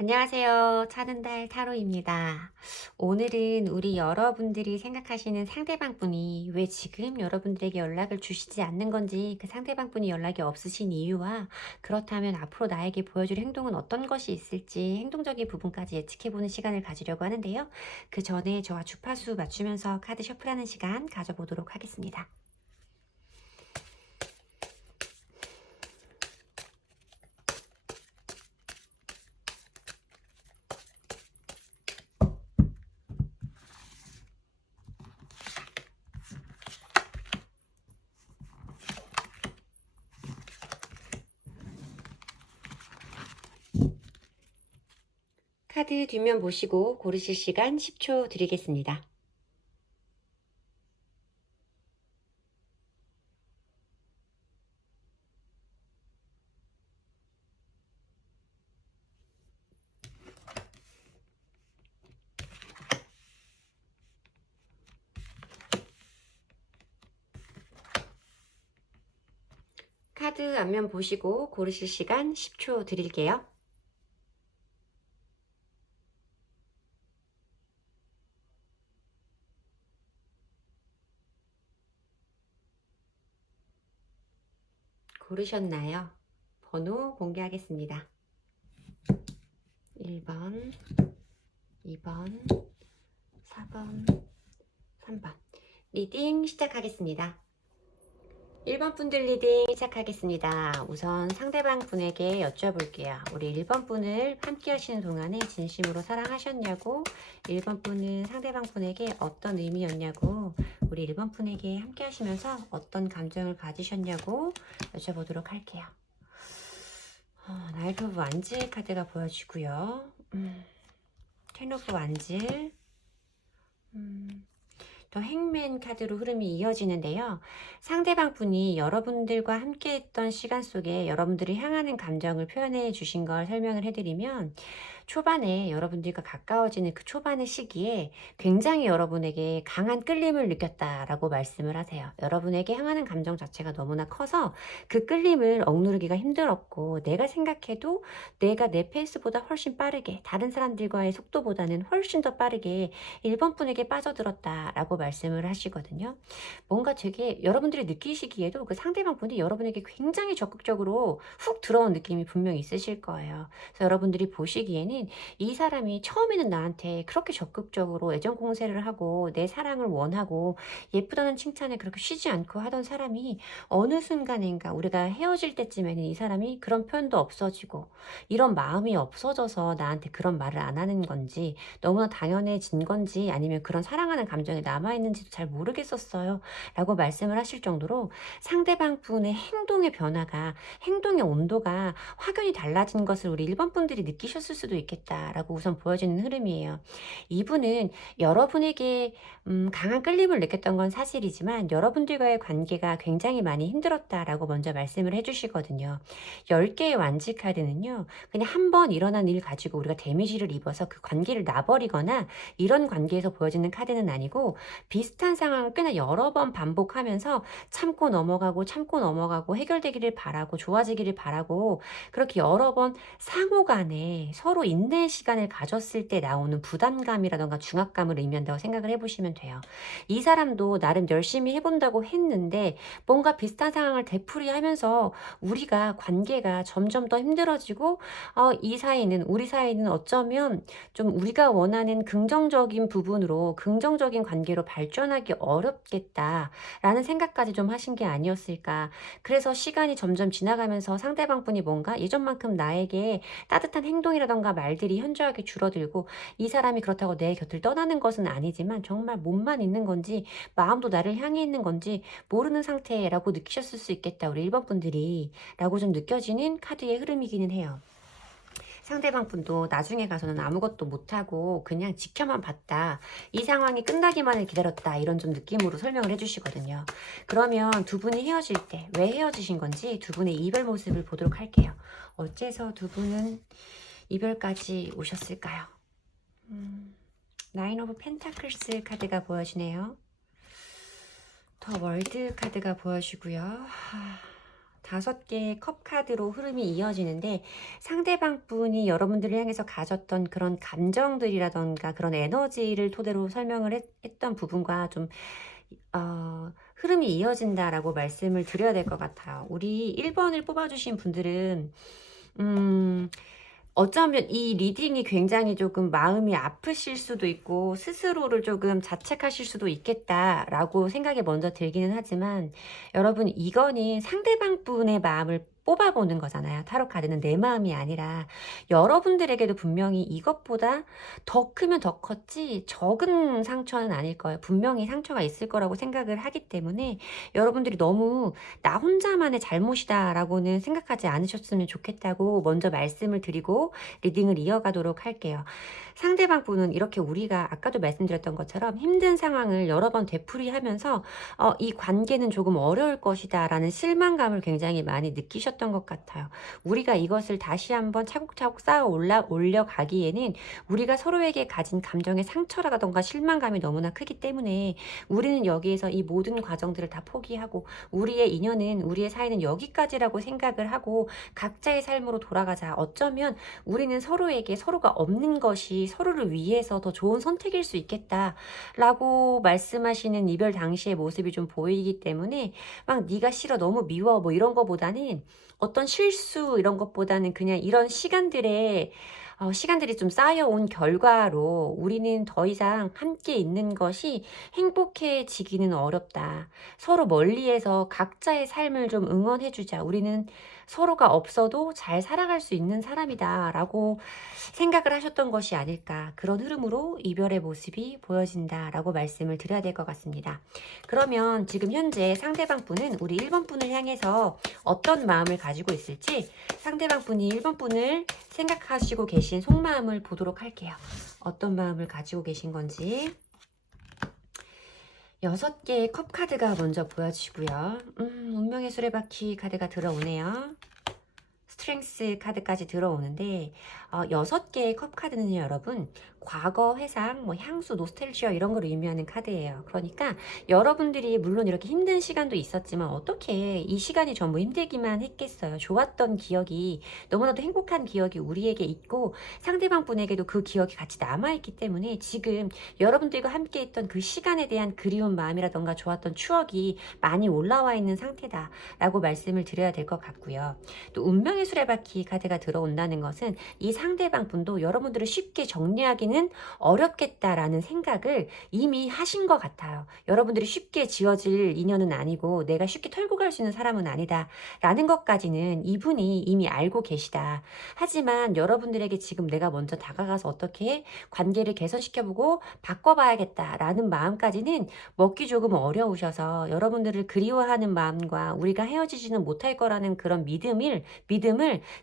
안녕하세요. 차는달 타로입니다. 오늘은 우리 여러분들이 생각하시는 상대방 분이 왜 지금 여러분들에게 연락을 주시지 않는 건지, 그 상대방 분이 연락이 없으신 이유와 그렇다면 앞으로 나에게 보여줄 행동은 어떤 것이 있을지 행동적인 부분까지 예측해보는 시간을 가지려고 하는데요. 그 전에 저와 주파수 맞추면서 카드 셔플하는 시간 가져보도록 하겠습니다. 카드 뒷면 보시고 고르실 시간 10초 드리겠습니다. 카드 앞면 보시고 고르실 시간 10초 드릴게요. 고르셨나요? 번호 공개하겠습니다. 1번, 2번, 4번, 3번. 리딩 시작하겠습니다. 1번 분들 리딩 시작하겠습니다. 우선 상대방 분에게 여쭤볼게요. 우리 1번 분을 함께 하시는 동안에 진심으로 사랑하셨냐고, 1번 분은 상대방 분에게 어떤 의미였냐고, 우리 1번 분에게 함께 하시면서 어떤 감정을 가지셨냐고 여쭤보도록 할게요. 나이트 오브 완질 카드가 보여지고요. 텐 오브 완질, 더 행맨 카드로 흐름이 이어지는데요. 상대방 분이 여러분들과 함께 했던 시간 속에 여러분들이 향하는 감정을 표현해 주신 걸 설명을 해드리면, 초반에 여러분들과 가까워지는 그 초반의 시기에 굉장히 여러분에게 강한 끌림을 느꼈다라고 말씀을 하세요. 여러분에게 향하는 감정 자체가 너무나 커서 그 끌림을 억누르기가 힘들었고, 내가 생각해도 내가 내 페이스보다 훨씬 빠르게, 다른 사람들과의 속도보다는 훨씬 더 빠르게 1번 분에게 빠져들었다라고 말씀을 하시거든요. 뭔가 되게 여러분들이 느끼시기에도 그 상대방 분이 여러분에게 굉장히 적극적으로 훅 들어온 느낌이 분명히 있으실 거예요. 그래서 여러분들이 보시기에는 이 사람이 처음에는 나한테 그렇게 적극적으로 애정 공세를 하고 내 사랑을 원하고 예쁘다는 칭찬에 그렇게 쉬지 않고 하던 사람이 어느 순간인가 우리가 헤어질 때쯤에는 이 사람이 그런 표현도 없어지고 이런 마음이 없어져서 나한테 그런 말을 안 하는 건지, 너무나 당연해진 건지, 아니면 그런 사랑하는 감정이 남아있는지도 잘 모르겠었어요 라고 말씀을 하실 정도로 상대방 분의 행동의 변화가, 행동의 온도가 확연히 달라진 것을 우리 1번 분들이 느끼셨을 수도 있겠다라고 우선 보여지는 흐름이에요. 이분은 여러분에게 강한 끌림을 느꼈던 건 사실이지만 여러분들과의 관계가 굉장히 많이 힘들었다라고 먼저 말씀을 해주시거든요. 10개의 완지 카드는요, 그냥 한 번 일어난 일 가지고 우리가 데미지를 입어서 그 관계를 놔버리거나 이런 관계에서 보여지는 카드는 아니고, 비슷한 상황을 꽤나 여러 번 반복하면서 참고 넘어가고 해결되기를 바라고 좋아지기를 바라고, 그렇게 여러 번 상호 간에 서로 인내의 시간을 가졌을 때 나오는 부담감이라던가 중압감을 의미한다고 생각을 해보시면 돼요. 이 사람도 나름 열심히 해본다고 했는데 뭔가 비슷한 상황을 되풀이하면서 우리가 관계가 점점 더 힘들어지고, 우리 사이는 어쩌면 좀 우리가 원하는 긍정적인 부분으로, 긍정적인 관계로 발전하기 어렵겠다라는 생각까지 좀 하신 게 아니었을까. 그래서 시간이 점점 지나가면서 상대방 분이 뭔가 예전만큼 나에게 따뜻한 행동이라던가 말들이 현저하게 줄어들고, 이 사람이 그렇다고 내 곁을 떠나는 것은 아니지만 정말 몸만 있는 건지 마음도 나를 향해 있는 건지 모르는 상태라고 느끼셨을 수 있겠다, 우리 1번 분들이 라고 좀 느껴지는 카드의 흐름이기는 해요. 상대방 분도 나중에 가서는 아무것도 못하고 그냥 지켜만 봤다, 이 상황이 끝나기만을 기다렸다, 이런 좀 느낌으로 설명을 해주시거든요. 그러면 두 분이 헤어질 때 왜 헤어지신 건지 두 분의 이별 모습을 보도록 할게요. 어째서 두 분은 이별까지 오셨을까요? 나인 오브 펜타클스 카드가 보여지네요. 더 월드 카드가 보여지고요. 5개의 컵 카드로 흐름이 이어지는데 상대방 분이 여러분들을 향해서 가졌던 그런 감정들이라던가 그런 에너지를 토대로 설명을 했던 부분과 좀 흐름이 이어진다라고 말씀을 드려야 될 것 같아요. 우리 1 번을 뽑아 주신 분들은 음 어쩌면 이 리딩이 굉장히 조금 마음이 아프실 수도 있고 스스로를 조금 자책하실 수도 있겠다라고 생각이 먼저 들기는 하지만 여러분 이거는 상대방 분의 마음을 뽑아보는 거잖아요. 타로 카드는 내 마음이 아니라 여러분들에게도 분명히 이것보다 더 크면 더 컸지 적은 상처는 아닐 거예요. 분명히 상처가 있을 거라고 생각을 하기 때문에 여러분들이 너무 '나 혼자만의 잘못이다.'라고는 생각하지 않으셨으면 좋겠다고 먼저 말씀을 드리고 리딩을 이어가도록 할게요. 상대방 분은 이렇게 우리가 아까도 말씀드렸던 것처럼 힘든 상황을 여러 번 되풀이하면서 '이 관계는 조금 어려울 것이다.'라는 실망감을 굉장히 많이 느끼셨던 것 같아요. 우리가 이것을 다시 한번 차곡차곡 쌓아 올려가기에는 우리가 서로에게 가진 감정의 상처라든가 실망감이 너무나 크기 때문에 우리는 여기에서 이 모든 과정들을 다 포기하고 우리의 인연은 우리의 사이는 여기까지라고 생각을 하고 각자의 삶으로 돌아가자. 어쩌면 우리는 서로에게 서로가 없는 것이 서로를 위해서 더 좋은 선택일 수 있겠다라고 말씀하시는 이별 당시의 모습이 좀 보이기 때문에 막 네가 싫어 너무 미워 뭐 이런 거보다는 어떤 실수 이런 것보다는 그냥 이런 시간들이 좀 쌓여온 결과로 우리는 더 이상 함께 있는 것이 행복해지기는 어렵다. 서로 멀리에서 각자의 삶을 좀 응원해 주자. 우리는 서로가 없어도 잘 살아갈 수 있는 사람이다. 라고 생각을 하셨던 것이 아닐까. 그런 흐름으로 이별의 모습이 보여진다. 라고 말씀을 드려야 될 것 같습니다. 그러면 지금 현재 상대방 분은 우리 1번 분을 향해서 어떤 마음을 가지고 있을지 상대방 분이 1번 분을 생각하시고 계신 속마음을 보도록 할게요. 어떤 마음을 가지고 계신 건지. 6개의 컵 카드가 먼저 보여지고요. 운명의 수레바퀴 카드가 들어오네요. 스트렝스 카드까지 들어오는데 6개의 컵 카드는요 여러분 과거, 회상, 뭐 향수, 노스텔지아 이런 걸 의미하는 카드예요. 그러니까 여러분들이 물론 이렇게 힘든 시간도 있었지만 어떻게 이 시간이 전부 힘들기만 했겠어요. 좋았던 기억이 너무나도 행복한 기억이 우리에게 있고 상대방 분에게도 그 기억이 같이 남아있기 때문에 지금 여러분들과 함께 했던 그 시간에 대한 그리운 마음이라던가 좋았던 추억이 많이 올라와 있는 상태다라고 말씀을 드려야 될 것 같고요. 또 운명의 수레바퀴 카드가 들어온다는 것은 이 상대방 분도 여러분들을 쉽게 정리하기는 어렵겠다라는 생각을 이미 하신 것 같아요. 여러분들이 쉽게 지어질 인연은 아니고 내가 쉽게 털고 갈 수 있는 사람은 아니다 라는 것까지는 이분이 이미 알고 계시다. 하지만 여러분들에게 지금 내가 먼저 다가가서 어떻게 관계를 개선시켜보고 바꿔봐야겠다라는 마음까지는 먹기 조금 어려우셔서 여러분들을 그리워하는 마음과 우리가 헤어지지는 못할 거라는 그런 믿음을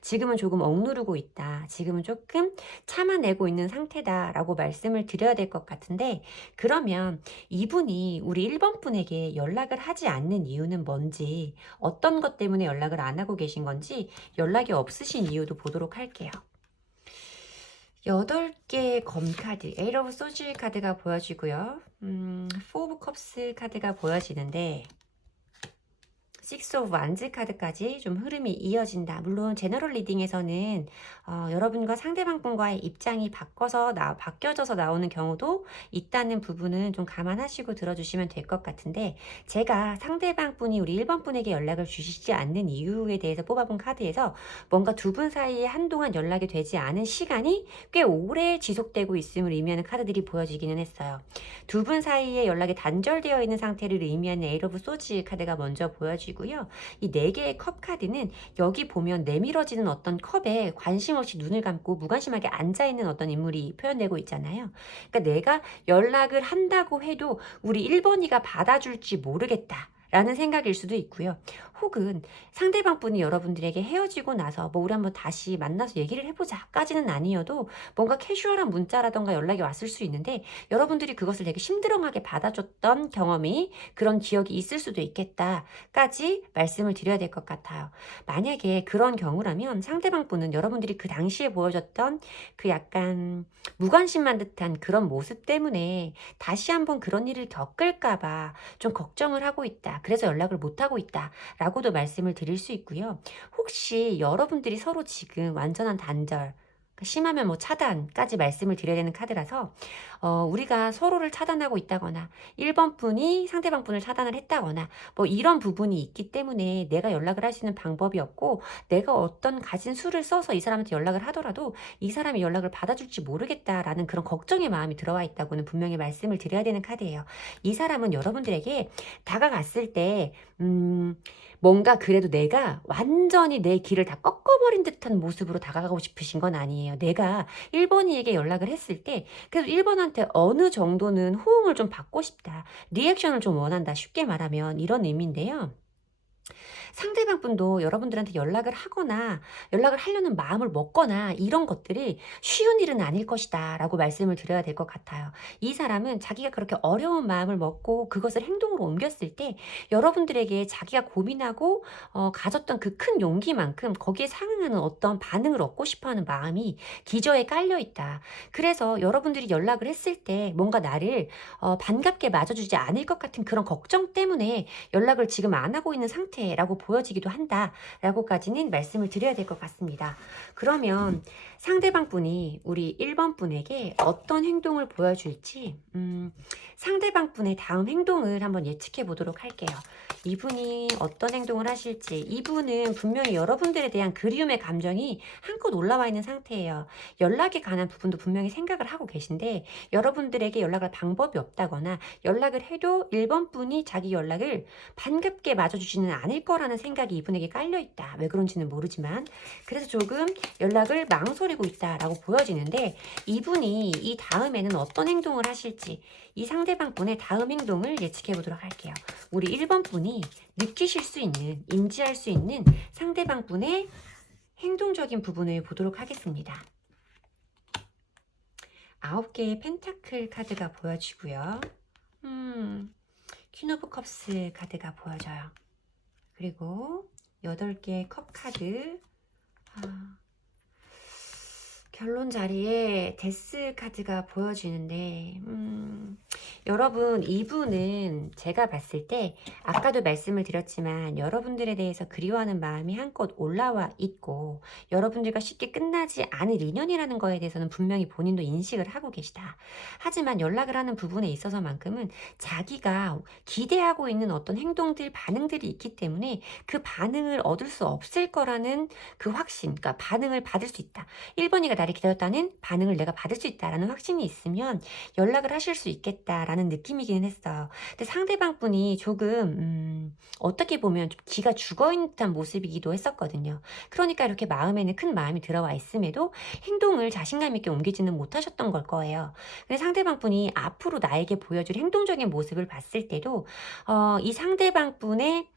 지금은 조금 억누르고 있다. 지금은 조금 참아내고 있는 상태다라고 말씀을 드려야 될 것 같은데 그러면 이분이 우리 1번 분에게 연락을 하지 않는 이유는 뭔지 어떤 것 때문에 연락을 안 하고 계신 건지 연락이 없으신 이유도 보도록 할게요. 8개의 검카드, 에이트 오브 소즈 카드가 보여지고요. 4 오브 컵스 카드가 보여지는데 6 오브 완즈 카드까지 좀 흐름이 이어진다. 물론 제너럴 리딩에서는 여러분과 상대방 분과의 입장이 바뀌어져서 나오는 경우도 있다는 부분은 좀 감안하시고 들어주시면 될 것 같은데 제가 상대방 분이 우리 1번 분에게 연락을 주시지 않는 이유에 대해서 뽑아본 카드에서 뭔가 두 분 사이에 한동안 연락이 되지 않은 시간이 꽤 오래 지속되고 있음을 의미하는 카드들이 보여지기는 했어요. 두 분 사이에 연락이 단절되어 있는 상태를 의미하는 에이트 오브 소즈 카드가 먼저 보여지고 고요. 이 4개의 컵 카드는 여기 보면 내밀어지는 어떤 컵에 관심 없이 눈을 감고 무관심하게 앉아있는 어떤 인물이 표현되고 있잖아요. 그러니까 내가 연락을 한다고 해도 우리 1번이가 받아줄지 모르겠다. 라는 생각일 수도 있고요. 혹은 상대방 분이 여러분들에게 헤어지고 나서 뭐 우리 한번 다시 만나서 얘기를 해보자 까지는 아니어도 뭔가 캐주얼한 문자라던가 연락이 왔을 수 있는데 여러분들이 그것을 되게 심드렁하게 받아줬던 경험이 그런 기억이 있을 수도 있겠다까지 말씀을 드려야 될 것 같아요. 만약에 그런 경우라면 상대방 분은 여러분들이 그 당시에 보여줬던 그 약간 무관심한 듯한 그런 모습 때문에 다시 한번 그런 일을 겪을까봐 좀 걱정을 하고 있다. 그래서 연락을 못하고 있다. 라고도 말씀을 드릴 수 있고요. 혹시 여러분들이 서로 지금 완전한 단절, 심하면 뭐 차단까지 말씀을 드려야 되는 카드라서 우리가 서로를 차단하고 있다거나 1번 분이 상대방 분을 차단을 했다거나 뭐 이런 부분이 있기 때문에 내가 연락을 할 수 있는 방법이 없고 내가 어떤 가진 수를 써서 이 사람한테 연락을 하더라도 이 사람이 연락을 받아줄지 모르겠다라는 그런 걱정의 마음이 들어와 있다고는 분명히 말씀을 드려야 되는 카드예요. 이 사람은 여러분들에게 다가갔을 때 뭔가 그래도 내가 완전히 내 길을 다 꺾어버린 듯한 모습으로 다가가고 싶으신 건 아니에요. 내가 1번이에게 연락을 했을 때 그래도 1번한테 어느 정도는 호응을 좀 받고 싶다. 리액션을 좀 원한다. 쉽게 말하면 이런 의미인데요. 상대방 분도 여러분들한테 연락을 하거나 연락을 하려는 마음을 먹거나 이런 것들이 쉬운 일은 아닐 것이다 라고 말씀을 드려야 될 것 같아요. 이 사람은 자기가 그렇게 어려운 마음을 먹고 그것을 행동으로 옮겼을 때 여러분들에게 자기가 고민하고 가졌던 그 큰 용기만큼 거기에 상응하는 어떤 반응을 얻고 싶어하는 마음이 기저에 깔려 있다. 그래서 여러분들이 연락을 했을 때 뭔가 나를 반갑게 맞아주지 않을 것 같은 그런 걱정 때문에 연락을 지금 안 하고 있는 상태라고 보여지기도 한다라고까지는 말씀을 드려야 될 것 같습니다. 그러면 상대방 분이 우리 1번 분에게 어떤 행동을 보여줄지 상대방 분의 다음 행동을 한번 예측해 보도록 할게요. 이분이 어떤 행동을 하실지. 이분은 분명히 여러분들에 대한 그리움의 감정이 한껏 올라와 있는 상태예요. 연락에 관한 부분도 분명히 생각을 하고 계신데 여러분들에게 연락할 방법이 없다거나 연락을 해도 1번 분이 자기 연락을 반갑게 맞아주지는 않을 거라는 생각이 이분에게 깔려있다. 왜 그런지는 모르지만 그래서 조금 연락을 망설이고 있다라고 보여지는데 이분이 이 다음에는 어떤 행동을 하실지 이 상대방 분의 다음 행동을 예측해 보도록 할게요. 우리 1번 분이 느끼실 수 있는, 인지할 수 있는 상대방 분의 행동적인 부분을 보도록 하겠습니다. 9개의 펜타클 카드가 보여지고요. 퀸 오브 컵스 카드가 보여져요. 그리고 8개의 컵 카드, 결론 자리에 데스 카드가 보여지는데 여러분 이분은 제가 봤을 때 아까도 말씀을 드렸지만 여러분들에 대해서 그리워하는 마음이 한껏 올라와 있고 여러분들과 쉽게 끝나지 않을 인연이라는 거에 대해서는 분명히 본인도 인식을 하고 계시다. 하지만 연락을 하는 부분에 있어서만큼은 자기가 기대하고 있는 어떤 행동들, 반응들이 있기 때문에 그 반응을 얻을 수 없을 거라는 그 확신, 그러니까 반응을 받을 수 있다. 1번이가 나를 기다렸다는 반응을 내가 받을 수 있다라는 확신이 있으면 연락을 하실 수 있겠다라는 느낌이기는 했어요. 근데 상대방 분이 조금 어떻게 보면 좀 기가 죽어있는 듯한 모습이기도 했었거든요. 그러니까 이렇게 마음에는 큰 마음이 들어와 있음에도 행동을 자신감 있게 옮기지는 못하셨던 걸 거예요. 근데 상대방 분이 앞으로 나에게 보여줄 행동적인 모습을 봤을 때도 이 상대방 분의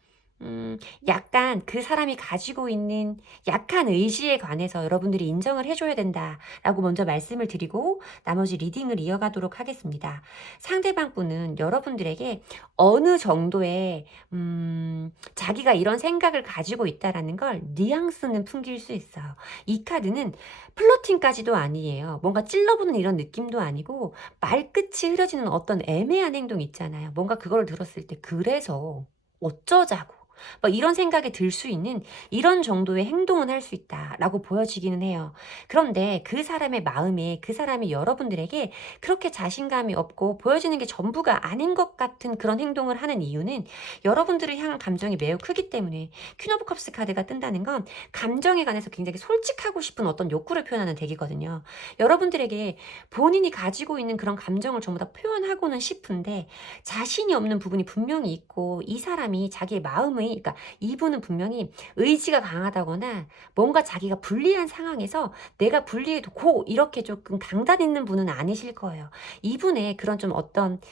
약간 그 사람이 가지고 있는 약한 의지에 관해서 여러분들이 인정을 해줘야 된다라고 먼저 말씀을 드리고 나머지 리딩을 이어가도록 하겠습니다. 상대방 분은 여러분들에게 어느 정도의 자기가 이런 생각을 가지고 있다라는 걸 뉘앙스는 풍길 수 있어요. 이 카드는 플러팅까지도 아니에요. 뭔가 찔러보는 이런 느낌도 아니고 말끝이 흐려지는 어떤 애매한 행동 있잖아요. 뭔가 그걸 들었을 때 그래서 어쩌자고 뭐 이런 생각이 들 수 있는 이런 정도의 행동은 할 수 있다라고 보여지기는 해요. 그런데 그 사람의 마음에 그 사람이 여러분들에게 그렇게 자신감이 없고 보여지는 게 전부가 아닌 것 같은 그런 행동을 하는 이유는 여러분들을 향한 감정이 매우 크기 때문에 퀸 오브 컵스 카드가 뜬다는 건 감정에 관해서 굉장히 솔직하고 싶은 어떤 욕구를 표현하는 덱이거든요. 여러분들에게 본인이 가지고 있는 그런 감정을 전부 다 표현하고는 싶은데 자신이 없는 부분이 분명히 있고 이 사람이 자기의 마음의 그러니까 이분은 분명히 의지가 강하다거나 뭔가 자기가 불리한 상황에서 내가 불리해도 고 이렇게 조금 강단 있는 분은 아니실 거예요. 이분의 그런 좀 어떤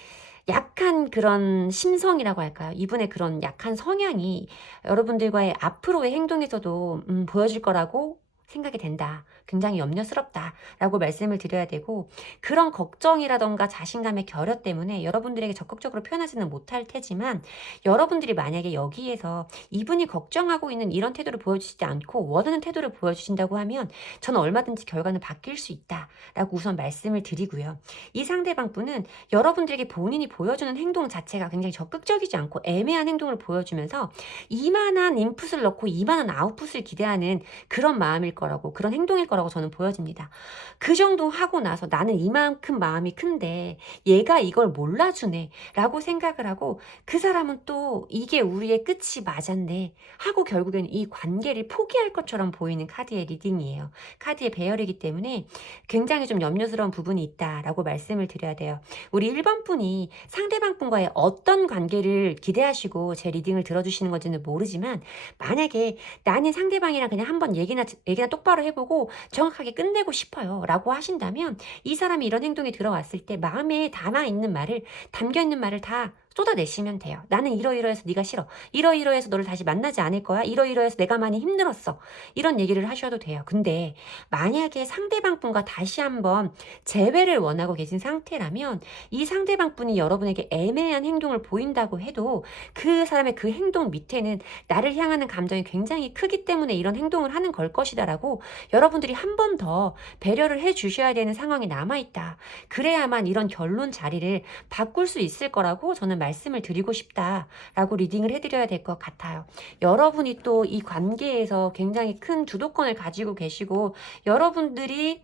약한 그런 심성이라고 할까요? 이분의 그런 약한 성향이 여러분들과의 앞으로의 행동에서도 보여질 거라고 생각이 된다. 굉장히 염려스럽다. 라고 말씀을 드려야 되고, 그런 걱정이라던가 자신감의 결여 때문에 여러분들에게 적극적으로 표현하지는 못할 테지만, 여러분들이 만약에 여기에서 이분이 걱정하고 있는 이런 태도를 보여주시지 않고 원하는 태도를 보여주신다고 하면 저는 얼마든지 결과는 바뀔 수 있다. 라고 우선 말씀을 드리고요. 이 상대방 분은 여러분들에게 본인이 보여주는 행동 자체가 굉장히 적극적이지 않고 애매한 행동을 보여주면서 이만한 인풋을 넣고 이만한 아웃풋을 기대하는 그런 마음일 거라고, 그런 행동일 거라고 저는 보여집니다. 그 정도 하고 나서 나는 이만큼 마음이 큰데 얘가 이걸 몰라주네 라고 생각을 하고, 그 사람은 또 이게 우리의 끝이 맞았네 하고 결국에는 이 관계를 포기할 것처럼 보이는 카드의 리딩이에요. 카드의 배열이기 때문에 굉장히 좀 염려스러운 부분이 있다라고 말씀을 드려야 돼요. 우리 1번 분이 상대방 분과의 어떤 관계를 기대하시고 제 리딩을 들어주시는 건지는 모르지만, 만약에 나는 상대방이랑 그냥 한번 얘기나 똑바로 해보고 정확하게 끝내고 싶어요 라고 하신다면, 이 사람이 이런 행동이 들어왔을 때 마음에 담겨있는 말을 다 쏟아내시면 돼요. 나는 이러이러해서 네가 싫어. 이러이러해서 너를 다시 만나지 않을 거야. 이러이러해서 내가 많이 힘들었어. 이런 얘기를 하셔도 돼요. 근데 만약에 상대방 분과 다시 한번 재회를 원하고 계신 상태라면, 이 상대방 분이 여러분에게 애매한 행동을 보인다고 해도 그 사람의 그 행동 밑에는 나를 향하는 감정이 굉장히 크기 때문에 이런 행동을 하는 걸 것이다라고 여러분들이 한 번 더 배려를 해 주셔야 되는 상황이 남아있다. 그래야만 이런 결론 자리를 바꿀 수 있을 거라고 저는 말씀을 드리고 싶다라고 리딩을 해드려야 될 것 같아요. 여러분이 또 이 관계에서 굉장히 큰 주도권을 가지고 계시고 여러분들이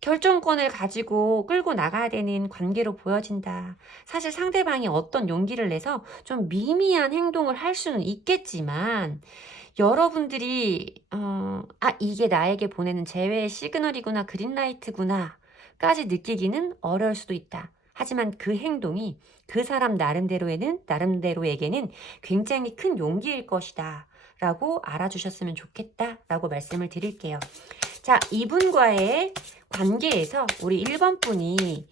결정권을 가지고 끌고 나가야 되는 관계로 보여진다. 사실 상대방이 어떤 용기를 내서 좀 미미한 행동을 할 수는 있겠지만, 여러분들이 이게 나에게 보내는 제외의 시그널이구나, 그린라이트구나 까지 느끼기는 어려울 수도 있다. 하지만 그 행동이 그 사람 나름대로에게는 굉장히 큰 용기일 것이다 라고 알아주셨으면 좋겠다 라고 말씀을 드릴게요. 자, 이분과의 관계에서 우리 1번 분이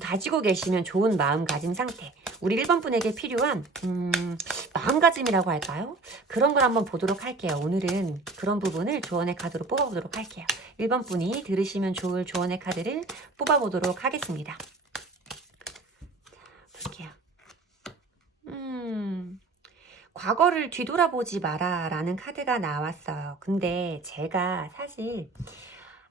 가지고 계시면 좋은 마음가짐 상태, 우리 1번 분에게 필요한 마음가짐이라고 할까요? 그런 걸 한번 보도록 할게요. 오늘은 그런 부분을 조언의 카드로 뽑아보도록 할게요. 1번 분이 들으시면 좋을 조언의 카드를 뽑아보도록 하겠습니다. 볼게요. 과거를 뒤돌아보지 마라 라는 카드가 나왔어요. 근데 제가 사실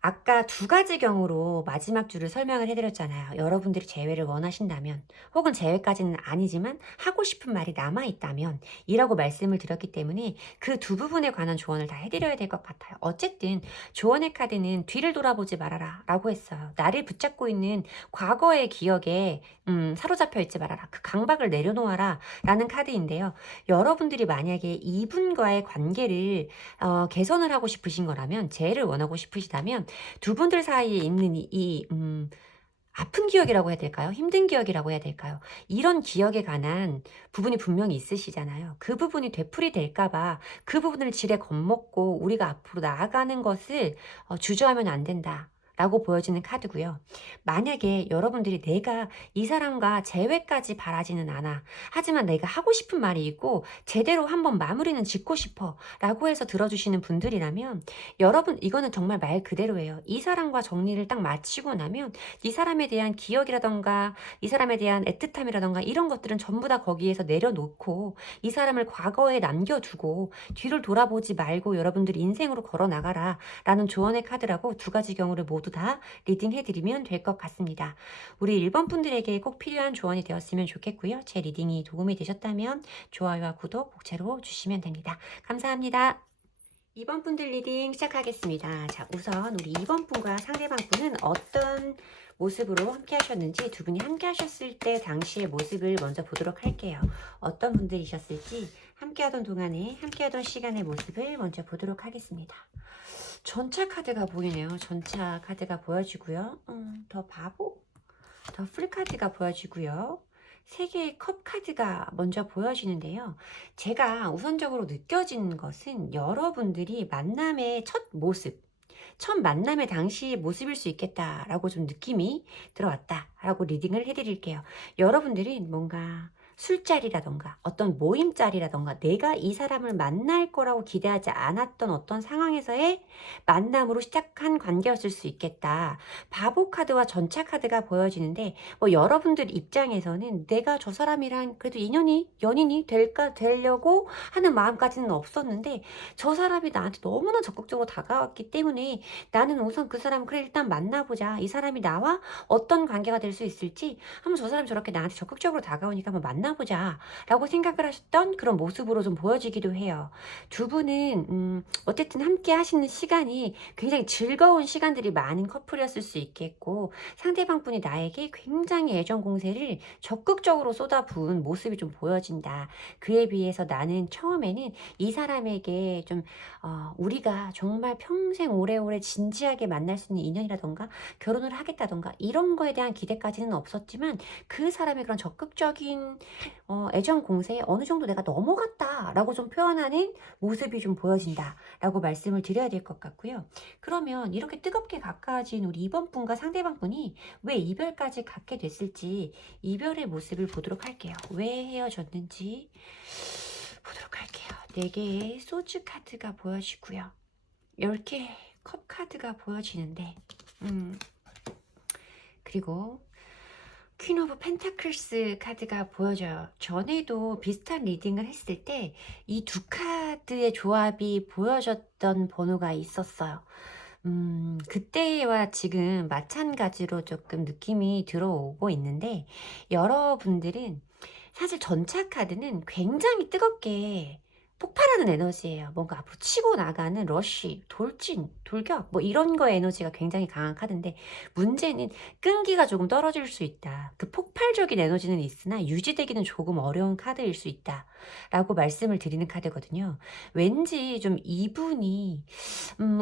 아까 두 가지 경우로 마지막 줄을 설명을 해드렸잖아요. 여러분들이 재회를 원하신다면, 혹은 재회까지는 아니지만 하고 싶은 말이 남아있다면 이라고 말씀을 드렸기 때문에 그 두 부분에 관한 조언을 다 해드려야 될 것 같아요. 어쨌든 조언의 카드는 뒤를 돌아보지 말아라 라고 했어요. 나를 붙잡고 있는 과거의 기억에 사로잡혀 있지 말아라. 그 강박을 내려놓아라 라는 카드인데요. 여러분들이 만약에 이분과의 관계를 개선을 하고 싶으신 거라면, 재회를 원하고 싶으시다면 두 분들 사이에 있는 아픈 기억이라고 해야 될까요? 힘든 기억이라고 해야 될까요? 이런 기억에 관한 부분이 분명히 있으시잖아요. 그 부분이 되풀이 될까봐 그 부분을 지레 겁먹고 우리가 앞으로 나아가는 것을 주저하면 안 된다 라고 보여지는 카드고요. 만약에 여러분들이 내가 이 사람과 재회까지 바라지는 않아, 하지만 내가 하고 싶은 말이 있고 제대로 한번 마무리는 짓고 싶어 라고 해서 들어주시는 분들이라면, 여러분 이거는 정말 말 그대로예요. 이 사람과 정리를 딱 마치고 나면 이 사람에 대한 기억이라던가 이 사람에 대한 애틋함이라던가 이런 것들은 전부 다 거기에서 내려놓고 이 사람을 과거에 남겨두고 뒤를 돌아보지 말고 여러분들이 인생으로 걸어나가라 라는 조언의 카드라고 두 가지 경우를 모두 다 리딩해드리면 될 것 같습니다. 우리 1번 분들에게 꼭 필요한 조언이 되었으면 좋겠고요. 제 리딩이 도움이 되셨다면 좋아요와 구독 복채로 주시면 됩니다. 감사합니다. 2번 분들 리딩 시작하겠습니다. 자, 우선 우리 2번 분과 상대방 분은 어떤 모습으로 함께 하셨는지, 두 분이 함께 하셨을 때 당시의 모습을 먼저 보도록 할게요. 어떤 분들이셨을지 함께 하던 동안에, 함께 하던 시간의 모습을 먼저 보도록 하겠습니다. 전차 카드가 보이네요. 전차 카드가 보여지고요. 더 바보, 더 풀 카드가 보여지고요. 3개의 컵 카드가 먼저 보여지는데요. 제가 우선적으로 느껴지는 것은 여러분들이 만남의 첫 모습, 첫 만남의 당시의 모습일 수 있겠다라고 좀 느낌이 들어왔다라고 리딩을 해드릴게요. 여러분들이 뭔가 술자리라던가 어떤 모임자리라던가 내가 이 사람을 만날 거라고 기대하지 않았던 어떤 상황에서의 만남으로 시작한 관계였을 수 있겠다. 바보 카드와 전차 카드가 보여지는데 뭐 여러분들 입장에서는 내가 저 사람이랑 그래도 인연이 연인이 될까 되려고 하는 마음까지는 없었는데 저 사람이 나한테 너무나 적극적으로 다가왔기 때문에 나는 우선 그 사람 그래 일단 만나보자. 이 사람이 나와 어떤 관계가 될 수 있을지 한번 저 사람이 저렇게 나한테 적극적으로 다가오니까 한번 만나보자 라고 생각을 하셨던 그런 모습으로 좀 보여지기도 해요. 두 분은 어쨌든 함께 하시는 시간이 굉장히 즐거운 시간들이 많은 커플이었을 수 있겠고 상대방 분이 나에게 굉장히 애정 공세를 적극적으로 쏟아부은 모습이 좀 보여진다. 그에 비해서 나는 처음에는 이 사람에게 좀 우리가 정말 평생 오래오래 진지하게 만날 수 있는 인연이라던가 결혼을 하겠다던가 이런 거에 대한 기대까지는 없었지만 그 사람의 그런 적극적인 애정 공세에 어느 정도 내가 넘어갔다라고 좀 표현하는 모습이 좀 보여진다라고 말씀을 드려야 될 것 같고요. 그러면 이렇게 뜨겁게 가까워진 우리 이번 분과 상대방 분이 왜 이별까지 갖게 됐을지 이별의 모습을 보도록 할게요. 왜 헤어졌는지 보도록 할게요. 4개의 소주 카드가 보여지고요. 10개의 컵 카드가 보여지는데 그리고 퀸 오브 펜타클스 카드가 보여져요. 전에도 비슷한 리딩을 했을 때 이 두 카드의 조합이 보여졌던 번호가 있었어요. 그때와 지금 마찬가지로 조금 느낌이 들어오고 있는데 여러분들은 사실 전차 카드는 굉장히 뜨겁게 폭발하는 에너지예요. 뭔가 앞으로 치고 나가는 러쉬, 돌진, 돌격 뭐 이런 거의 에너지가 굉장히 강한 카드인데 문제는 끈기가 조금 떨어질 수 있다. 그 폭발적인 에너지는 있으나 유지되기는 조금 어려운 카드일 수 있다. 라고 말씀을 드리는 카드거든요. 왠지 좀 이분이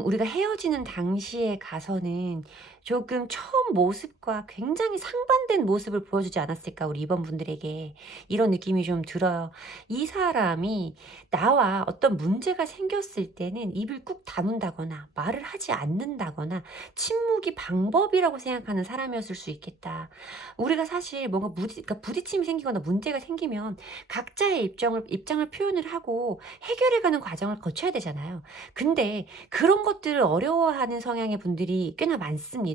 우리가 헤어지는 당시에 가서는 조금 처음 모습과 굉장히 상반된 모습을 보여주지 않았을까 우리 이번 분들에게 이런 느낌이 좀 들어요. 이 사람이 나와 어떤 문제가 생겼을 때는 입을 꾹 다문다거나 말을 하지 않는다거나 침묵이 방법이라고 생각하는 사람이었을 수 있겠다. 우리가 사실 뭔가 그러니까 부딪힘이 생기거나 문제가 생기면 각자의 입장을 표현을 하고 해결해가는 과정을 거쳐야 되잖아요. 근데 그런 것들을 어려워하는 성향의 분들이 꽤나 많습니다.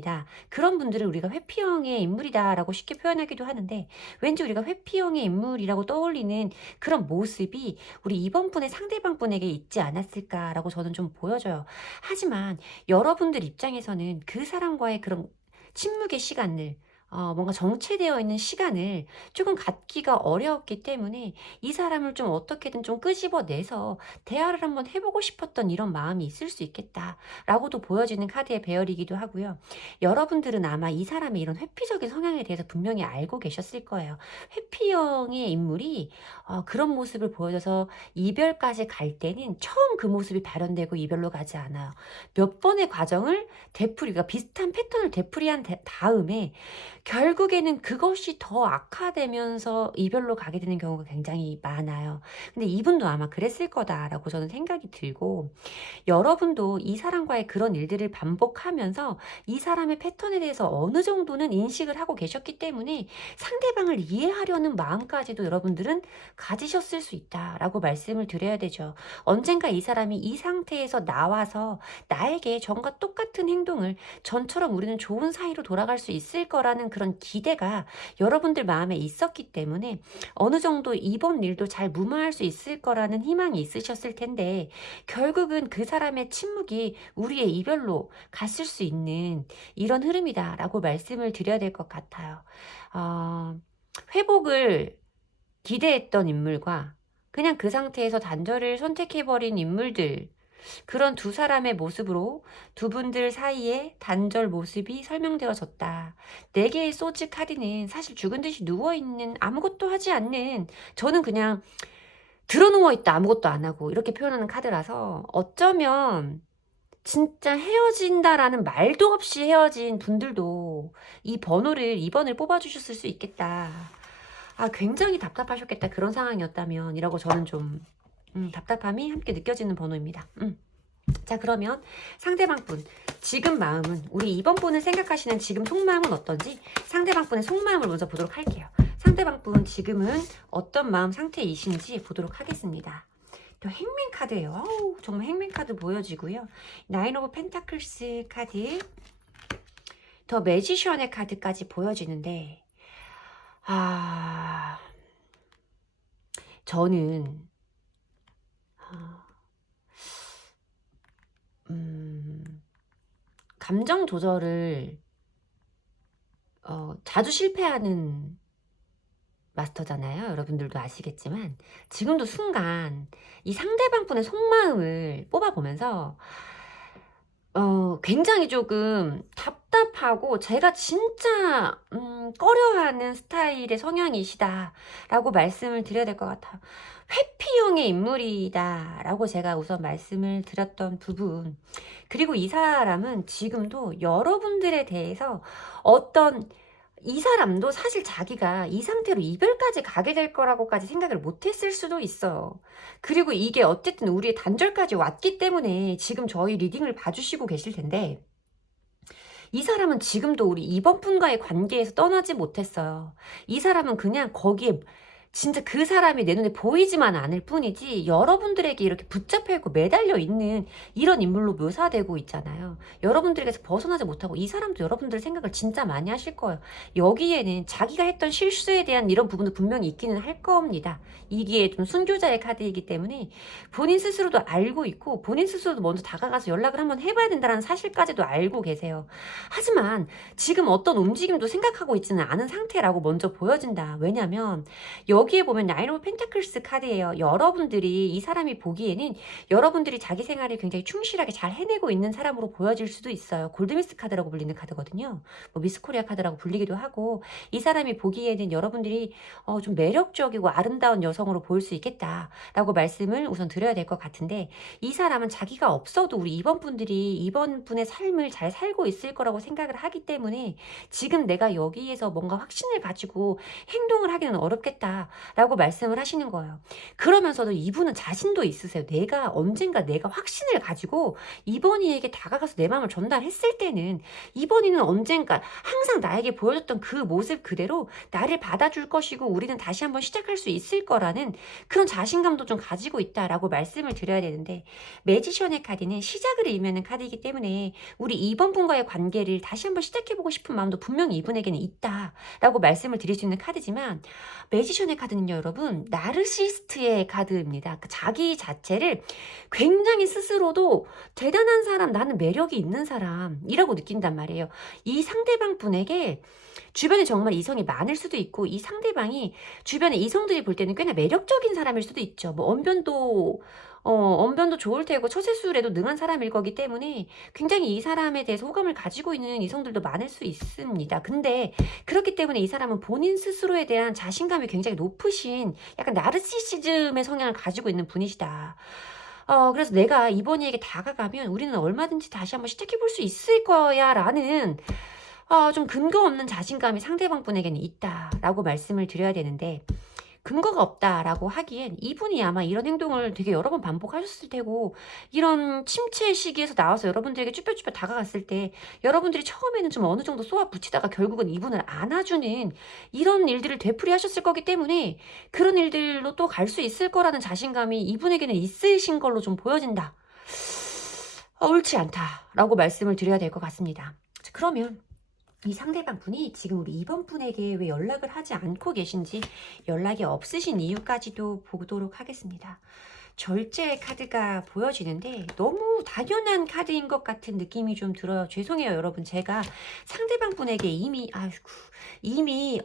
그런 분들을 우리가 회피형의 인물이다라고 쉽게 표현하기도 하는데 왠지 우리가 회피형의 인물이라고 떠올리는 그런 모습이 우리 이번 분의 상대방 분에게 있지 않았을까라고 저는 좀 보여져요. 하지만 여러분들 입장에서는 그 사람과의 그런 침묵의 시간을 뭔가 정체되어 있는 시간을 조금 갖기가 어려웠기 때문에 이 사람을 좀 어떻게든 좀 끄집어내서 대화를 한번 해보고 싶었던 이런 마음이 있을 수 있겠다라고도 보여지는 카드의 배열이기도 하고요. 여러분들은 아마 이 사람의 이런 회피적인 성향에 대해서 분명히 알고 계셨을 거예요. 회피형의 인물이 그런 모습을 보여줘서 이별까지 갈 때는 처음 그 모습이 발현되고 이별로 가지 않아요. 몇 번의 과정을 되풀이가 비슷한 패턴을 되풀이한 다음에 결국에는 그것이 더 악화되면서 이별로 가게 되는 경우가 굉장히 많아요. 근데 이분도 아마 그랬을 거다라고 저는 생각이 들고 여러분도 이 사람과의 그런 일들을 반복하면서 이 사람의 패턴에 대해서 어느 정도는 인식을 하고 계셨기 때문에 상대방을 이해하려는 마음까지도 여러분들은 가지셨을 수 있다라고 말씀을 드려야 되죠. 언젠가 이 사람이 이 상태에서 나와서 나에게 전과 똑같은 행동을 전처럼 우리는 좋은 사이로 돌아갈 수 있을 거라는 그런 기대가 여러분들 마음에 있었기 때문에 어느 정도 이번 일도 잘 무마할 수 있을 거라는 희망이 있으셨을 텐데 결국은 그 사람의 침묵이 우리의 이별로 갔을 수 있는 이런 흐름이다라고 말씀을 드려야 될 것 같아요. 회복을 기대했던 인물과 그냥 그 상태에서 단절을 선택해버린 인물들 그런 두 사람의 모습으로 두 분들 사이의 단절 모습이 설명되어졌다. 4개의 소즈 카드는 사실 죽은 듯이 누워있는 아무것도 하지 않는 저는 그냥 드러누워있다 아무것도 안 하고 이렇게 표현하는 카드라서 어쩌면 진짜 헤어진다라는 말도 없이 헤어진 분들도 이 번호를 2번을 뽑아주셨을 수 있겠다. 굉장히 답답하셨겠다. 그런 상황이었다면 이라고 저는 좀 답답함이 함께 느껴지는 번호입니다. 자 그러면 상대방 분 지금 마음은 우리 이번 분을 생각하시는 지금 속마음은 어떤지 상대방 분의 속마음을 먼저 보도록 할게요. 상대방 상대방 분 지금은 어떤 마음 상태이신지 보도록 하겠습니다. 또 행맨 카드예요. 어우, 정말 행맨 카드 보여지고요. 나인 오브 펜타클스 카드, 더 매지션의 카드까지 보여지는데, 저는 감정 조절을 자주 실패하는 마스터잖아요. 여러분들도 아시겠지만 지금도 순간 이 상대방 분의 속마음을 뽑아보면서 굉장히 조금 답답하고 제가 진짜 꺼려하는 스타일의 성향이시다라고 말씀을 드려야 될 것 같아요. 회피형의 인물이다라고 제가 우선 말씀을 드렸던 부분, 그리고 이 사람은 지금도 여러분들에 대해서 이 사람도 사실 자기가 이 상태로 이별까지 가게 될 거라고까지 생각을 못했을 수도 있어요. 그리고 이게 어쨌든 우리의 단절까지 왔기 때문에 지금 저희 리딩을 봐주시고 계실 텐데, 이 사람은 지금도 우리 이번 분과의 관계에서 떠나지 못했어요. 이 사람은 그냥 거기에 진짜 그 사람이 내 눈에 보이지만 않을 뿐이지 여러분들에게 이렇게 붙잡혀 있고 매달려 있는 이런 인물로 묘사되고 있잖아요. 여러분들에게서 벗어나지 못하고 이 사람도 여러분들 생각을 진짜 많이 하실 거예요. 여기에는 자기가 했던 실수에 대한 이런 부분도 분명히 있기는 할 겁니다. 이게 좀 순교자의 카드이기 때문에 본인 스스로도 알고 있고 본인 스스로도 먼저 다가가서 연락을 한번 해봐야 된다는 사실까지도 알고 계세요. 하지만 지금 어떤 움직임도 생각하고 있지는 않은 상태라고 먼저 보여진다. 왜냐면 여기에 보면 나인 오브 펜타클스 카드예요. 여러분들이 이 사람이 보기에는 여러분들이 자기 생활을 굉장히 충실하게 잘 해내고 있는 사람으로 보여질 수도 있어요. 골드미스 카드라고 불리는 카드거든요. 뭐 미스 코리아 카드라고 불리기도 하고, 이 사람이 보기에는 여러분들이 좀 매력적이고 아름다운 여성으로 보일 수 있겠다라고 말씀을 우선 드려야 될 것 같은데, 이 사람은 자기가 없어도 우리 이번 분의 삶을 잘 살고 있을 거라고 생각을 하기 때문에 지금 내가 여기에서 뭔가 확신을 가지고 행동을 하기는 어렵겠다 라고 말씀을 하시는 거예요. 그러면서도 이분은 자신도 있으세요. 언젠가 내가 확신을 가지고 이번이에게 다가가서 내 마음을 전달했을 때는 이번이는 언젠가 항상 나에게 보여줬던 그 모습 그대로 나를 받아줄 것이고 우리는 다시 한번 시작할 수 있을 거라는 그런 자신감도 좀 가지고 있다라고 말씀을 드려야 되는데, 매지션의 카드는 시작을 의미하는 카드이기 때문에 우리 이번 분과의 관계를 다시 한번 시작해보고 싶은 마음도 분명히 이분에게는 있다라고 말씀을 드릴 수 있는 카드지만, 매지션의 카드는요, 여러분, 나르시스트의 카드입니다. 자기 자체를 굉장히 스스로도 대단한 사람, 나는 매력이 있는 사람이라고 느낀단 말이에요. 이 상대방 분에게 주변에 정말 이성이 많을 수도 있고, 이 상대방이 주변에 이성들이 볼 때는 꽤나 매력적인 사람일 수도 있죠. 뭐 언변도 좋을 테고 처세술에도 능한 사람일 거기 때문에 굉장히 이 사람에 대해서 호감을 가지고 있는 이성들도 많을 수 있습니다. 근데 그렇기 때문에 이 사람은 본인 스스로에 대한 자신감이 굉장히 높으신 약간 나르시시즘의 성향을 가지고 있는 분이시다. 그래서 내가 이번이에게 다가가면 우리는 얼마든지 다시 한번 시작해볼 수 있을 거야 라는 좀 근거 없는 자신감이 상대방 분에게는 있다라고 말씀을 드려야 되는데, 근거가 없다라고 하기엔 이분이 아마 이런 행동을 되게 여러 번 반복하셨을 테고, 이런 침체 시기에서 나와서 여러분들에게 쭈뼛쭈뼛 다가갔을 때 여러분들이 처음에는 좀 어느 정도 쏘아 붙이다가 결국은 이분을 안아주는 이런 일들을 되풀이하셨을 거기 때문에 그런 일들로 또 갈 수 있을 거라는 자신감이 이분에게는 있으신 걸로 좀 보여진다. 옳지 않다라고 말씀을 드려야 될 것 같습니다. 자, 그러면 이 상대방 분이 지금 우리 이번 분에게 왜 연락을 하지 않고 계신지, 연락이 없으신 이유까지도 보도록 하겠습니다. 절제 카드가 보여지는데 너무 당연한 카드인 것 같은 느낌이 좀 들어요. 죄송해요, 여러분. 제가 상대방 분에게 이미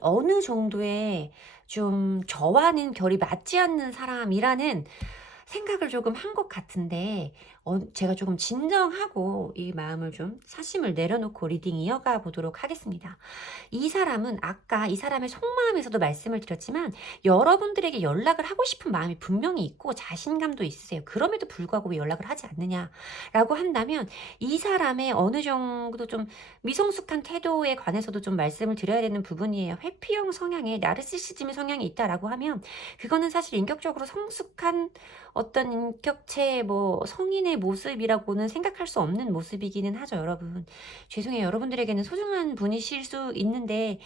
어느 정도의 좀 저와는 결이 맞지 않는 사람이라는 생각을 조금 한 것 같은데, 제가 조금 진정하고 이 마음을 좀 사심을 내려놓고 리딩 이어가 보도록 하겠습니다. 이 사람은 아까 이 사람의 속마음에서도 말씀을 드렸지만 여러분들에게 연락을 하고 싶은 마음이 분명히 있고 자신감도 있으세요. 그럼에도 불구하고 왜 연락을 하지 않느냐라고 한다면, 이 사람의 어느 정도 좀 미성숙한 태도에 관해서도 좀 말씀을 드려야 되는 부분이에요. 회피형 성향에 나르시시즘의 성향이 있다라고 하면 그거는 사실 인격적으로 성숙한 어떤 인격체의 성인의 모습이라고는 생각할 수 없는 모습이기는 하죠, 여러분. 죄송해요. 여러분들에게는 소중한 분이실 수 있는데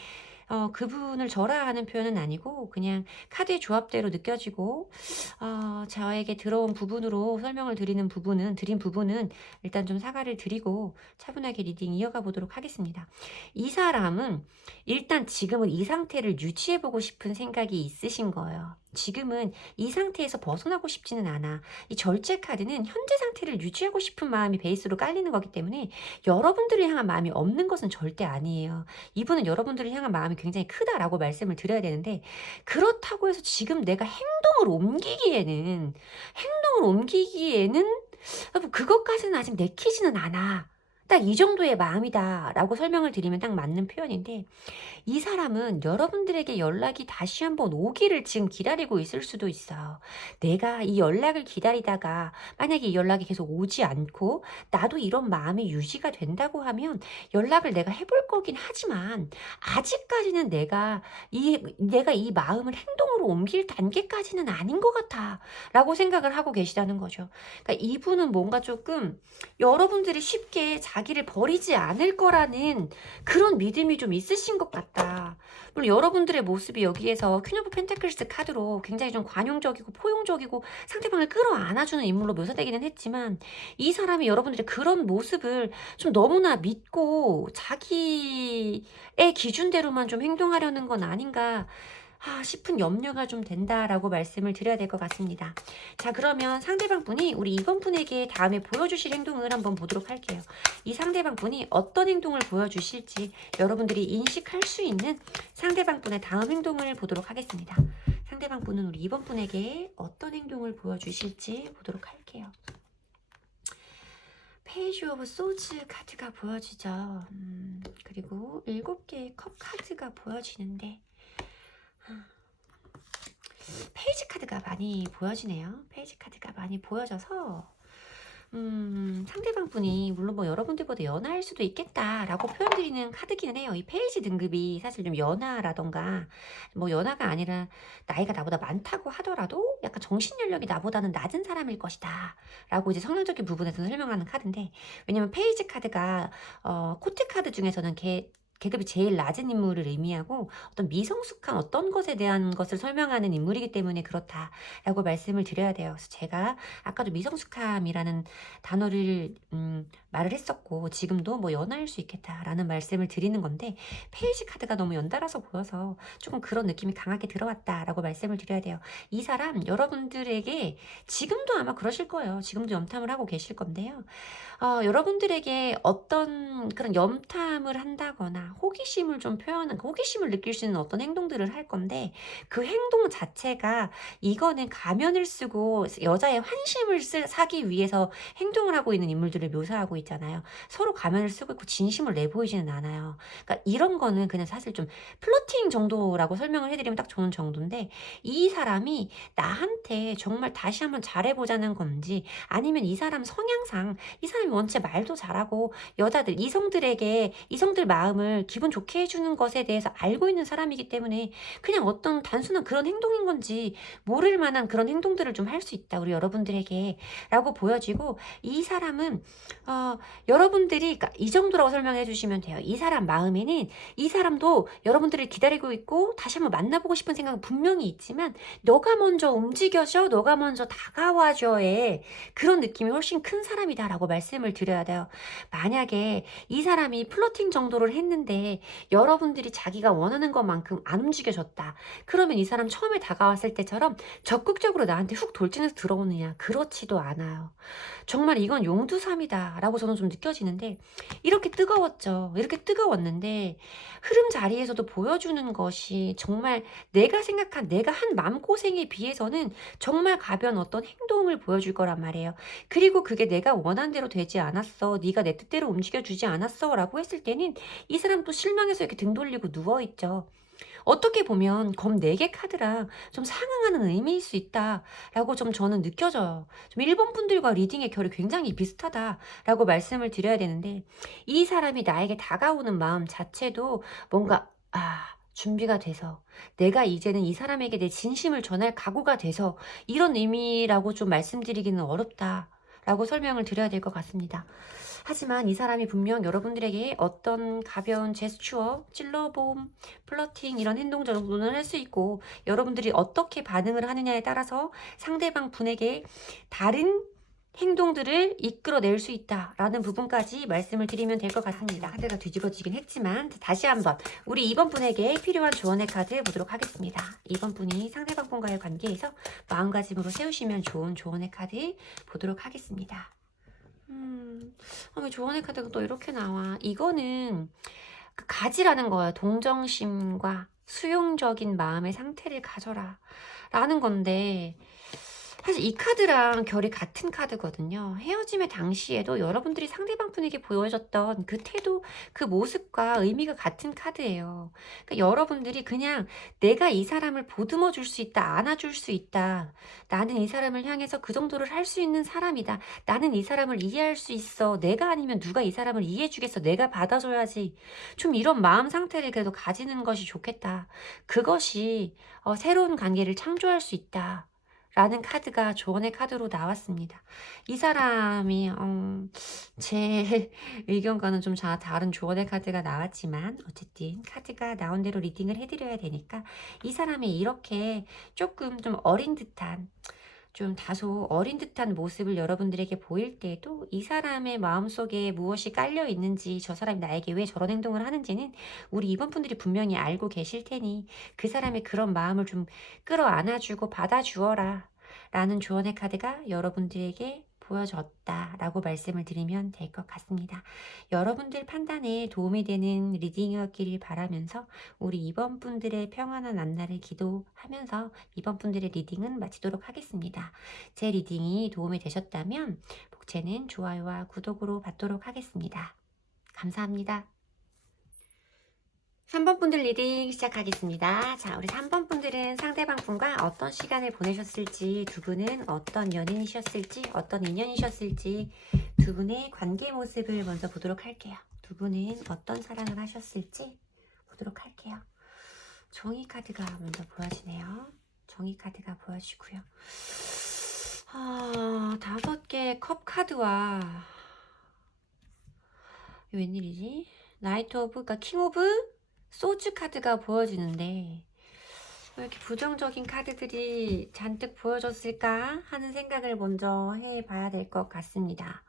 그분을 절하하는 표현은 아니고 그냥 카드의 조합대로 느껴지고 저에게 들어온 부분으로 설명을 드린 부분은 일단 좀 사과를 드리고 차분하게 리딩 이어가 보도록 하겠습니다. 이 사람은 일단 지금은 이 상태를 유지해 보고 싶은 생각이 있으신 거예요. 지금은 이 상태에서 벗어나고 싶지는 않아. 이 절제 카드는 현재 상태를 유지하고 싶은 마음이 베이스로 깔리는 거기 때문에 여러분들을 향한 마음이 없는 것은 절대 아니에요. 이분은 여러분들을 향한 마음이 굉장히 크다라고 말씀을 드려야 되는데, 그렇다고 해서 지금 내가 행동을 옮기기에는 그것까지는 아직 내키지는 않아. 딱 이 정도의 마음이다라고 설명을 드리면 딱 맞는 표현인데, 이 사람은 여러분들에게 연락이 다시 한번 오기를 지금 기다리고 있을 수도 있어요. 내가 이 연락을 기다리다가 만약에 이 연락이 계속 오지 않고 나도 이런 마음이 유지가 된다고 하면 연락을 내가 해볼 거긴 하지만, 아직까지는 내가 이 마음을 행동으로 옮길 단계까지는 아닌 것 같아 라고 생각을 하고 계시다는 거죠. 그러니까 이분은 뭔가 조금 여러분들이 쉽게 자기를 버리지 않을 거라는 그런 믿음이 좀 있으신 것 같다. 물론 여러분들의 모습이 여기에서 퀸 오브 펜타클스 카드로 굉장히 좀 관용적이고 포용적이고 상대방을 끌어안아주는 인물로 묘사되기는 했지만, 이 사람이 여러분들의 그런 모습을 좀 너무나 믿고 자기의 기준대로만 좀 행동하려는 건 아닌가 싶은 염려가 좀 된다라고 말씀을 드려야 될 것 같습니다. 자, 그러면 상대방 분이 우리 이번 분에게 다음에 보여주실 행동을 한번 보도록 할게요. 이 상대방 분이 어떤 행동을 보여주실지 여러분들이 인식할 수 있는 상대방 분의 다음 행동을 보도록 하겠습니다. 상대방 분은 우리 이번 분에게 어떤 행동을 보여주실지 보도록 할게요. 페이지 오브 소즈 카드가 보여지죠. 그리고 7개의 컵 카드가 보여지는데, 페이지 카드가 많이 보여지네요. 페이지 카드가 많이 보여져서 상대방 분이 물론 뭐 여러분들보다 연하일 수도 있겠다라고 표현드리는 카드기는 해요. 이 페이지 등급이 사실 좀 연하라던가 뭐 연하가 아니라 나이가 나보다 많다고 하더라도 약간 정신 연령이 나보다는 낮은 사람일 것이다 라고 이제 성향적인 부분에서 설명하는 카드인데, 왜냐면 페이지 카드가 코트 카드 중에서는 계급이 제일 낮은 인물을 의미하고 어떤 미성숙한 어떤 것에 대한 것을 설명하는 인물이기 때문에 그렇다라고 말씀을 드려야 돼요. 그래서 제가 아까도 미성숙함이라는 단어를 말을 했었고, 지금도 뭐 연하일 수 있겠다라는 말씀을 드리는 건데, 페이지 카드가 너무 연달아서 보여서 조금 그런 느낌이 강하게 들어왔다라고 말씀을 드려야 돼요. 이 사람 여러분들에게 지금도 아마 그러실 거예요. 지금도 염탐을 하고 계실 건데요. 여러분들에게 어떤 그런 염탐을 한다거나 호기심을 좀 표현한, 호기심을 느낄 수 있는 어떤 행동들을 할 건데, 그 행동 자체가 이거는 가면을 쓰고 여자의 환심을 사기 위해서 행동을 하고 있는 인물들을 묘사하고 있잖아요. 서로 가면을 쓰고 있고 진심을 내보이지는 않아요. 그러니까 이런 거는 그냥 사실 좀 플러팅 정도라고 설명을 해드리면 딱 좋은 정도인데, 이 사람이 나한테 정말 다시 한번 잘해보자는 건지, 아니면 이 사람 성향상 이 사람이 원체 말도 잘하고 이성들 마음을 기분 좋게 해주는 것에 대해서 알고 있는 사람이기 때문에 그냥 어떤 단순한 그런 행동인 건지 모를 만한 그런 행동들을 좀 할 수 있다 우리 여러분들에게 라고 보여지고, 이 사람은 여러분들이 그러니까 이 정도라고 설명해 주시면 돼요. 이 사람 마음에는 이 사람도 여러분들을 기다리고 있고 다시 한번 만나보고 싶은 생각은 분명히 있지만, 너가 먼저 움직여줘, 너가 먼저 다가와줘의 그런 느낌이 훨씬 큰 사람이다라고 말씀을 드려야 돼요. 만약에 이 사람이 플러팅 정도를 했는데 여러분들이 자기가 원하는 것만큼 안 움직여줬다. 그러면 이 사람 처음에 다가왔을 때처럼 적극적으로 나한테 훅 돌진해서 들어오느냐? 그렇지도 않아요. 정말 이건 용두삼이다 라고 저는 좀 느껴지는데, 이렇게 뜨거웠죠. 이렇게 뜨거웠는데 흐름 자리에서도 보여주는 것이 정말 내가 생각한 내가 한 마음고생에 비해서는 정말 가벼운 어떤 행동을 보여줄 거란 말이에요. 그리고 그게 내가 원한 대로 되지 않았어, 네가 내 뜻대로 움직여주지 않았어 라고 했을 때는 이 사람 또 실망해서 이렇게 등 돌리고 누워있죠. 어떻게 보면 검 4개 카드랑 좀 상응하는 의미일 수 있다라고 좀 저는 느껴져요. 좀 일본 분들과 리딩의 결이 굉장히 비슷하다라고 말씀을 드려야 되는데, 이 사람이 나에게 다가오는 마음 자체도 뭔가 준비가 돼서, 내가 이제는 이 사람에게 내 진심을 전할 각오가 돼서 이런 의미라고 좀 말씀드리기는 어렵다 라고 설명을 드려야 될 것 같습니다. 하지만 이 사람이 분명 여러분들에게 어떤 가벼운 제스처, 찔러봄, 플러팅 이런 행동 정도는 할 수 있고, 여러분들이 어떻게 반응을 하느냐에 따라서 상대방 분에게 다른 행동들을 이끌어낼 수 있다라는 부분까지 말씀을 드리면 될 것 같습니다. 카드가 뒤집어지긴 했지만 다시 한번 우리 2번 분에게 필요한 조언의 카드 보도록 하겠습니다. 2번 분이 상대방 분과의 관계에서 마음가짐으로 세우시면 좋은 조언의 카드 보도록 하겠습니다. 왜 조언의 카드가 또 이렇게 나와? 이거는 그 가지라는 거예요. 동정심과 수용적인 마음의 상태를 가져라 라는 건데, 사실 이 카드랑 결이 같은 카드거든요. 헤어짐의 당시에도 여러분들이 상대방 분에게 보여줬던 그 태도, 그 모습과 의미가 같은 카드예요. 그러니까 여러분들이 그냥 내가 이 사람을 보듬어 줄 수 있다, 안아줄 수 있다. 나는 이 사람을 향해서 그 정도를 할 수 있는 사람이다. 나는 이 사람을 이해할 수 있어. 내가 아니면 누가 이 사람을 이해해 주겠어. 내가 받아줘야지. 좀 이런 마음 상태를 그래도 가지는 것이 좋겠다. 그것이 새로운 관계를 창조할 수 있다. 라는 카드가 조언의 카드로 나왔습니다. 이 사람이 제 의견과는 좀 다른 조언의 카드가 나왔지만 어쨌든 카드가 나온 대로 리딩을 해드려야 되니까, 이 사람이 이렇게 조금 좀 어린 듯한, 좀 다소 어린 듯한 모습을 여러분들에게 보일 때에도 이 사람의 마음속에 무엇이 깔려 있는지, 저 사람이 나에게 왜 저런 행동을 하는지는 우리 이번 분들이 분명히 알고 계실 테니 그 사람의 그런 마음을 좀 끌어안아주고 받아주어라 라는 조언의 카드가 여러분들에게 보여줬다라고 말씀을 드리면 될 것 같습니다. 여러분들 판단에 도움이 되는 리딩이었기를 바라면서 우리 이번 분들의 평안한 만날을 기도하면서 이번 분들의 리딩은 마치도록 하겠습니다. 제 리딩이 도움이 되셨다면 복채는 좋아요와 구독으로 받도록 하겠습니다. 감사합니다. 3번 분들 리딩 시작하겠습니다. 자, 우리 3번 분들은 상대방 분과 어떤 시간을 보내셨을지, 두 분은 어떤 연인이셨을지, 어떤 인연이셨을지, 두 분의 관계 모습을 먼저 보도록 할게요. 두 분은 어떤 사랑을 하셨을지 보도록 할게요. 정의 카드가 먼저 보여지네요. 정의 카드가 보여지고요. 5개의 컵 카드와 웬일이지? 나이트 오브, 그러니까 킹 오브 소주 카드가 보여지는데, 왜 이렇게 부정적인 카드들이 잔뜩 보여졌을까 하는 생각을 먼저 해봐야 될 것 같습니다.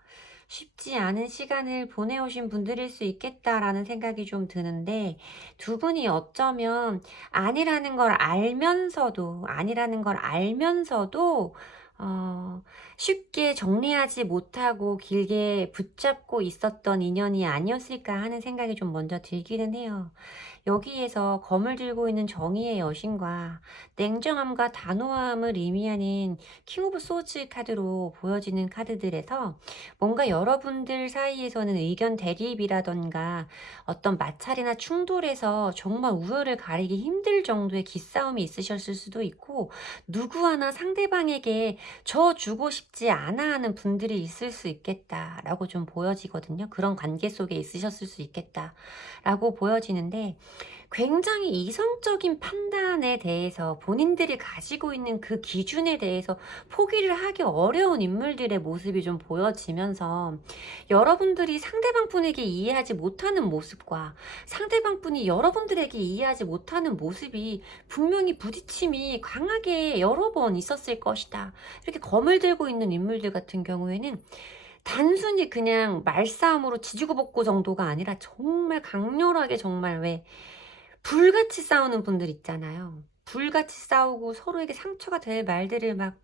쉽지 않은 시간을 보내오신 분들일 수 있겠다라는 생각이 좀 드는데, 두 분이 어쩌면 아니라는 걸 알면서도 쉽게 정리하지 못하고 길게 붙잡고 있었던 인연이 아니었을까 하는 생각이 좀 먼저 들기는 해요. 여기에서 검을 들고 있는 정의의 여신과 냉정함과 단호함을 의미하는 킹 오브 소즈 카드로 보여지는 카드들에서 뭔가 여러분들 사이에서는 의견 대립이라던가 어떤 마찰이나 충돌에서 정말 우열을 가리기 힘들 정도의 기싸움이 있으셨을 수도 있고, 누구 하나 상대방에게 저 주고 싶지 않아 하는 분들이 있을 수 있겠다라고 좀 보여지거든요. 그런 관계 속에 있으셨을 수 있겠다라고 보여지는데, 굉장히 이성적인 판단에 대해서 본인들이 가지고 있는 그 기준에 대해서 포기를 하기 어려운 인물들의 모습이 좀 보여지면서, 여러분들이 상대방 분에게 이해하지 못하는 모습과 상대방 분이 여러분들에게 이해하지 못하는 모습이 분명히 부딪힘이 강하게 여러 번 있었을 것이다. 이렇게 검을 들고 있는 인물들 같은 경우에는 단순히 그냥 말싸움으로 지지고 볶고 정도가 아니라 정말 강렬하게, 정말 왜 불같이 싸우는 분들 있잖아요. 불같이 싸우고 서로에게 상처가 될 말들을 막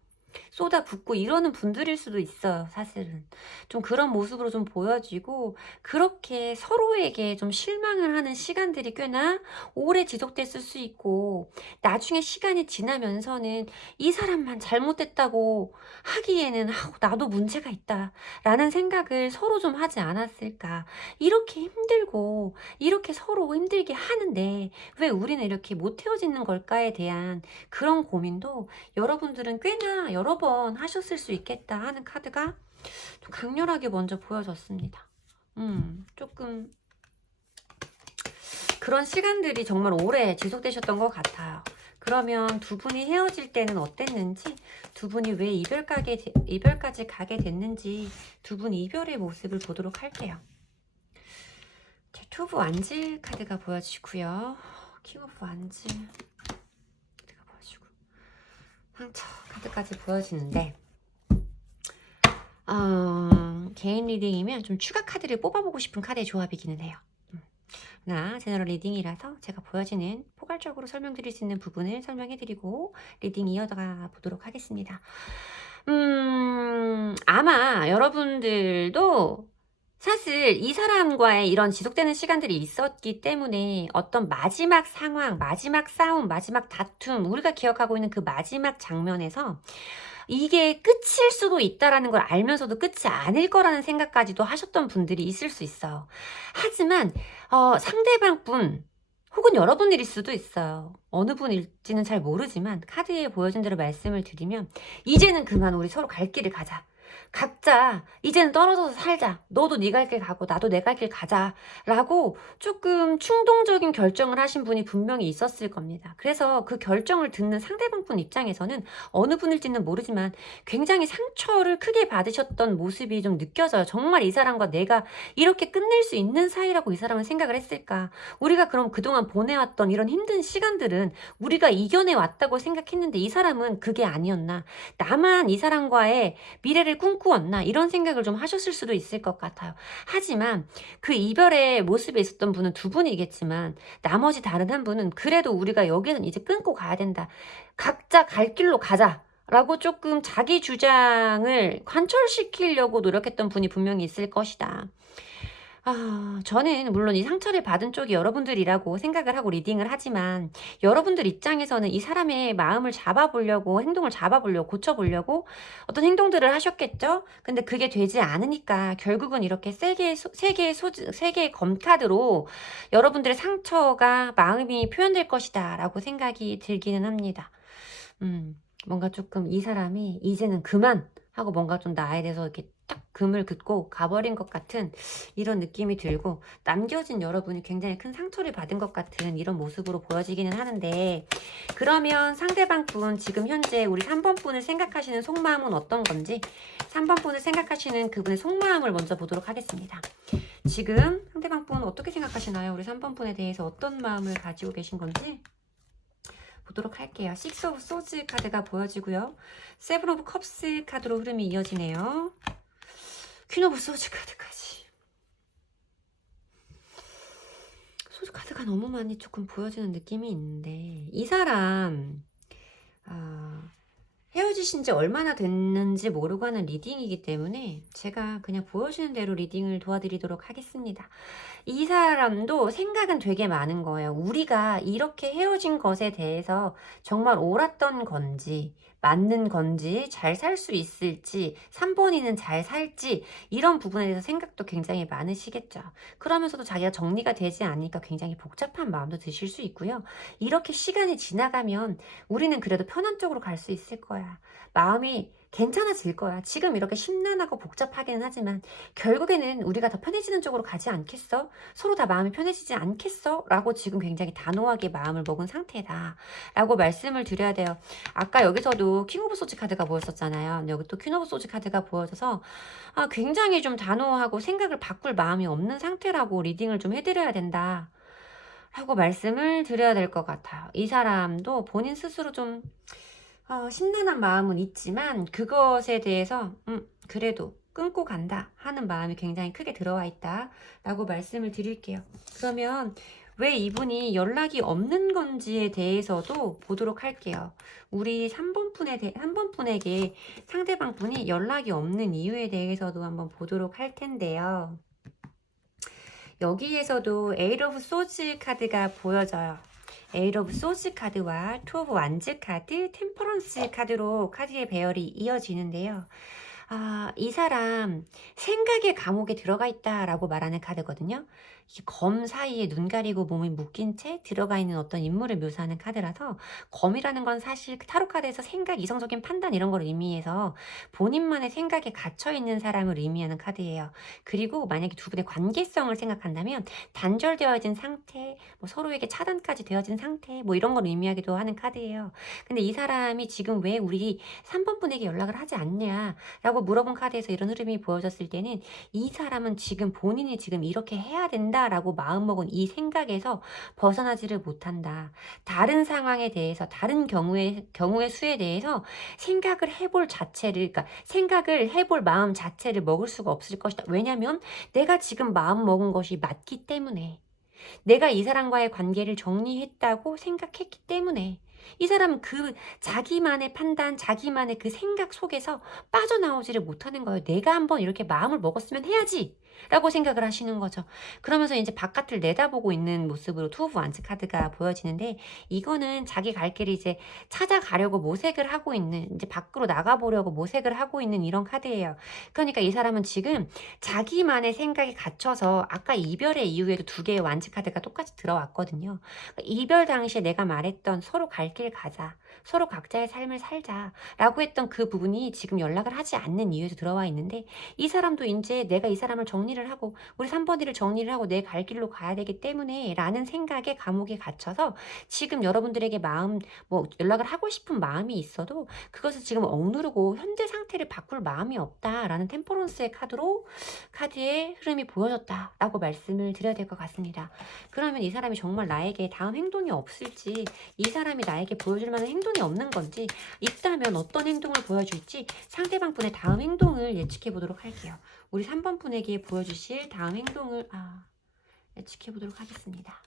쏟아붓고 이러는 분들일 수도 있어요. 사실은 좀 그런 모습으로 좀 보여지고, 그렇게 서로에게 좀 실망을 하는 시간들이 꽤나 오래 지속됐을 수 있고, 나중에 시간이 지나면서는 이 사람만 잘못됐다고 하기에는 나도 문제가 있다 라는 생각을 서로 좀 하지 않았을까. 이렇게 힘들고 이렇게 서로 힘들게 하는데 왜 우리는 이렇게 못 헤어지는 걸까에 대한 그런 고민도 여러분들은 꽤나 여러 번 하셨을 수 있겠다 하는 카드가 좀 강렬하게 먼저 보여졌습니다. 조금 그런 시간들이 정말 오래 지속되셨던 것 같아요. 그러면 두 분이 헤어질 때는 어땠는지, 두 분이 왜 이별까지 가게 됐는지, 두 분 이별의 모습을 보도록 할게요. 자, 투브 완즈 카드가 보여지고요. 킹 오브 완즈 카드가 보여지고, 상처 카드까지 보여지는데, 개인 리딩이면 좀 추가 카드를 뽑아보고 싶은 카드의 조합이기는 해요. 나 제너럴 리딩이라서 제가 보여지는 포괄적으로 설명드릴 수 있는 부분을 설명해드리고 리딩 이어가 보도록 하겠습니다. 아마 여러분들도 사실 이 사람과의 이런 지속되는 시간들이 있었기 때문에 어떤 마지막 상황, 마지막 싸움, 마지막 다툼, 우리가 기억하고 있는 그 마지막 장면에서 이게 끝일 수도 있다라는 걸 알면서도 끝이 아닐 거라는 생각까지도 하셨던 분들이 있을 수 있어요. 하지만 상대방 분 혹은 여러분일 수도 있어요. 어느 분일지는 잘 모르지만 카드에 보여준 대로 말씀을 드리면, 이제는 그만 우리 서로 갈 길을 가자. 각자 이제는 떨어져서 살자. 너도 네 갈 길 가고 나도 내 갈 길 가자. 라고 조금 충동적인 결정을 하신 분이 분명히 있었을 겁니다. 그래서 그 결정을 듣는 상대방 분 입장에서는 어느 분일지는 모르지만 굉장히 상처를 크게 받으셨던 모습이 좀 느껴져요. 정말 이 사람과 내가 이렇게 끝낼 수 있는 사이라고 이 사람은 생각을 했을까? 우리가 그럼 그동안 보내왔던 이런 힘든 시간들은 우리가 이겨내 왔다고 생각했는데 이 사람은 그게 아니었나? 나만 이 사람과의 미래를 꿈꾸었나? 이런 생각을 좀 하셨을 수도 있을 것 같아요. 하지만 그 이별의 모습에 있었던 분은 두 분이겠지만 나머지 다른 한 분은 그래도 우리가 여기는 이제 끊고 가야 된다. 각자 갈 길로 가자. 라고 조금 자기 주장을 관철시키려고 노력했던 분이 분명히 있을 것이다. 저는 물론 이 상처를 받은 쪽이 여러분들이라고 생각을 하고 리딩을 하지만, 여러분들 입장에서는 이 사람의 마음을 잡아보려고, 행동을 잡아보려고, 고쳐보려고 어떤 행동들을 하셨겠죠? 근데 그게 되지 않으니까 결국은 이렇게 세 개의 검카드로 여러분들의 상처가, 마음이 표현될 것이다 라고 생각이 들기는 합니다. 뭔가 조금 이 사람이 이제는 그만 하고 뭔가 좀 나에 대해서 이렇게 딱 금을 긋고 가버린 것 같은 이런 느낌이 들고, 남겨진 여러분이 굉장히 큰 상처를 받은 것 같은 이런 모습으로 보여지기는 하는데, 그러면 상대방 분, 지금 현재 우리 3번 분을 생각하시는 속마음은 어떤 건지, 3번 분을 생각하시는 그분의 속마음을 먼저 보도록 하겠습니다. 지금 상대방 분 어떻게 생각하시나요? 우리 3번 분에 대해서 어떤 마음을 가지고 계신 건지 보도록 할게요. 6 오브 소즈 카드가 보여지고요. 7 오브 컵스 카드로 흐름이 이어지네요. 퀸 오브 소즈 카드까지. 소즈 카드가 너무 많이 조금 보여지는 느낌이 있는데, 이 사람 헤어지신 지 얼마나 됐는지 모르고 하는 리딩이기 때문에 제가 그냥 보여주는 대로 리딩을 도와드리도록 하겠습니다. 이 사람도 생각은 되게 많은 거예요. 우리가 이렇게 헤어진 것에 대해서 정말 옳았던 건지, 맞는 건지, 잘 살 수 있을지, 3번이는 잘 살지, 이런 부분에 대해서 생각도 굉장히 많으시겠죠. 그러면서도 자기가 정리가 되지 않으니까 굉장히 복잡한 마음도 드실 수 있고요. 이렇게 시간이 지나가면 우리는 그래도 편한 쪽으로 갈 수 있을 거야. 마음이 괜찮아질 거야. 지금 이렇게 심란하고 복잡하기는 하지만 결국에는 우리가 더 편해지는 쪽으로 가지 않겠어? 서로 다 마음이 편해지지 않겠어? 라고 지금 굉장히 단호하게 마음을 먹은 상태다 라고 말씀을 드려야 돼요. 아까 여기서도 킹 오브 소즈 카드가 보였었잖아요. 근데 여기 또 퀸 오브 소즈 카드가 보여져서 굉장히 좀 단호하고 생각을 바꿀 마음이 없는 상태라고 리딩을 좀 해드려야 된다 라고 말씀을 드려야 될 것 같아요. 이 사람도 본인 스스로 좀 심란한 마음은 있지만 그것에 대해서 그래도 끊고 간다 하는 마음이 굉장히 크게 들어와 있다 라고 말씀을 드릴게요. 그러면 왜 이분이 연락이 없는 건지에 대해서도 보도록 할게요. 우리 3번 분에게 상대방 분이 연락이 없는 이유에 대해서도 한번 보도록 할 텐데요. 여기에서도 에잇 오브 소즈 카드가 보여져요. 에잇 오브 소즈 카드와 투 오브 완즈 카드, 템퍼런스 카드로 카드의 배열이 이어지는데요. 이 사람 생각의 감옥에 들어가 있다라고 말하는 카드거든요. 이검 사이에 눈 가리고 몸이 묶인 채 들어가 있는 어떤 인물을 묘사하는 카드라서, 검이라는 건 사실 그 타로 카드에서 생각, 이성적인 판단 이런 걸 의미해서 본인만의 생각에 갇혀 있는 사람을 의미하는 카드예요. 그리고 만약에 두 분의 관계성을 생각한다면 단절되어진 상태, 뭐 서로에게 차단까지 되어진 상태, 뭐 이런 걸 의미하기도 하는 카드예요. 근데 이 사람이 지금 왜 우리 3번 분에게 연락을 하지 않냐라고 물어본 카드에서 이런 흐름이 보여졌을 때는, 이 사람은 지금 본인이 지금 이렇게 해야 된다라고 마음먹은 이 생각에서 벗어나지를 못한다. 다른 상황에 대해서, 다른 경우의 수에 대해서 생각을 해볼 자체를, 그러니까 생각을 해볼 마음 자체를 먹을 수가 없을 것이다. 왜냐면 내가 지금 마음 먹은 것이 맞기 때문에, 내가 이 사람과의 관계를 정리했다고 생각했기 때문에, 이 사람은 그 자기만의 판단, 자기만의 그 생각 속에서 빠져나오지를 못하는 거예요. 내가 한번 이렇게 마음을 먹었으면 해야지 라고 생각을 하시는 거죠. 그러면서 이제 바깥을 내다보고 있는 모습으로 투 오브 완츠 카드가 보여지는데, 이거는 자기 갈 길을 이제 찾아가려고 모색을 하고 있는, 이제 밖으로 나가보려고 모색을 하고 있는 이런 카드예요. 그러니까 이 사람은 지금 자기만의 생각에 갇혀서, 아까 이별의 이후에도 두 개의 완츠 카드가 똑같이 들어왔거든요. 그러니까 이별 당시에 내가 말했던 서로 갈 길 가자, 서로 각자의 삶을 살자 라고 했던 그 부분이 지금 연락을 하지 않는 이유에서 들어와 있는데, 이 사람도 이제 내가 이 사람을 정리를 하고 우리 3번이를 정리를 하고 내 갈 길로 가야 되기 때문에 라는 생각에 감옥에 갇혀서 지금 여러분들에게 마음, 뭐 연락을 하고 싶은 마음이 있어도 그것을 지금 억누르고 현재 상태를 바꿀 마음이 없다라는 템퍼런스의 카드의 흐름이 보여졌다라고 말씀을 드려야 될 것 같습니다. 그러면 이 사람이 정말 나에게 다음 행동이 없을지, 이 사람이 나에게 보여줄 만한 행동이 없는 건지, 있다면 어떤 행동을 보여줄지 상대방 분의 다음 행동을 예측해 보도록 할게요. 우리 3번 분에게 보여주실 다음 행동을 예측해 보도록 하겠습니다.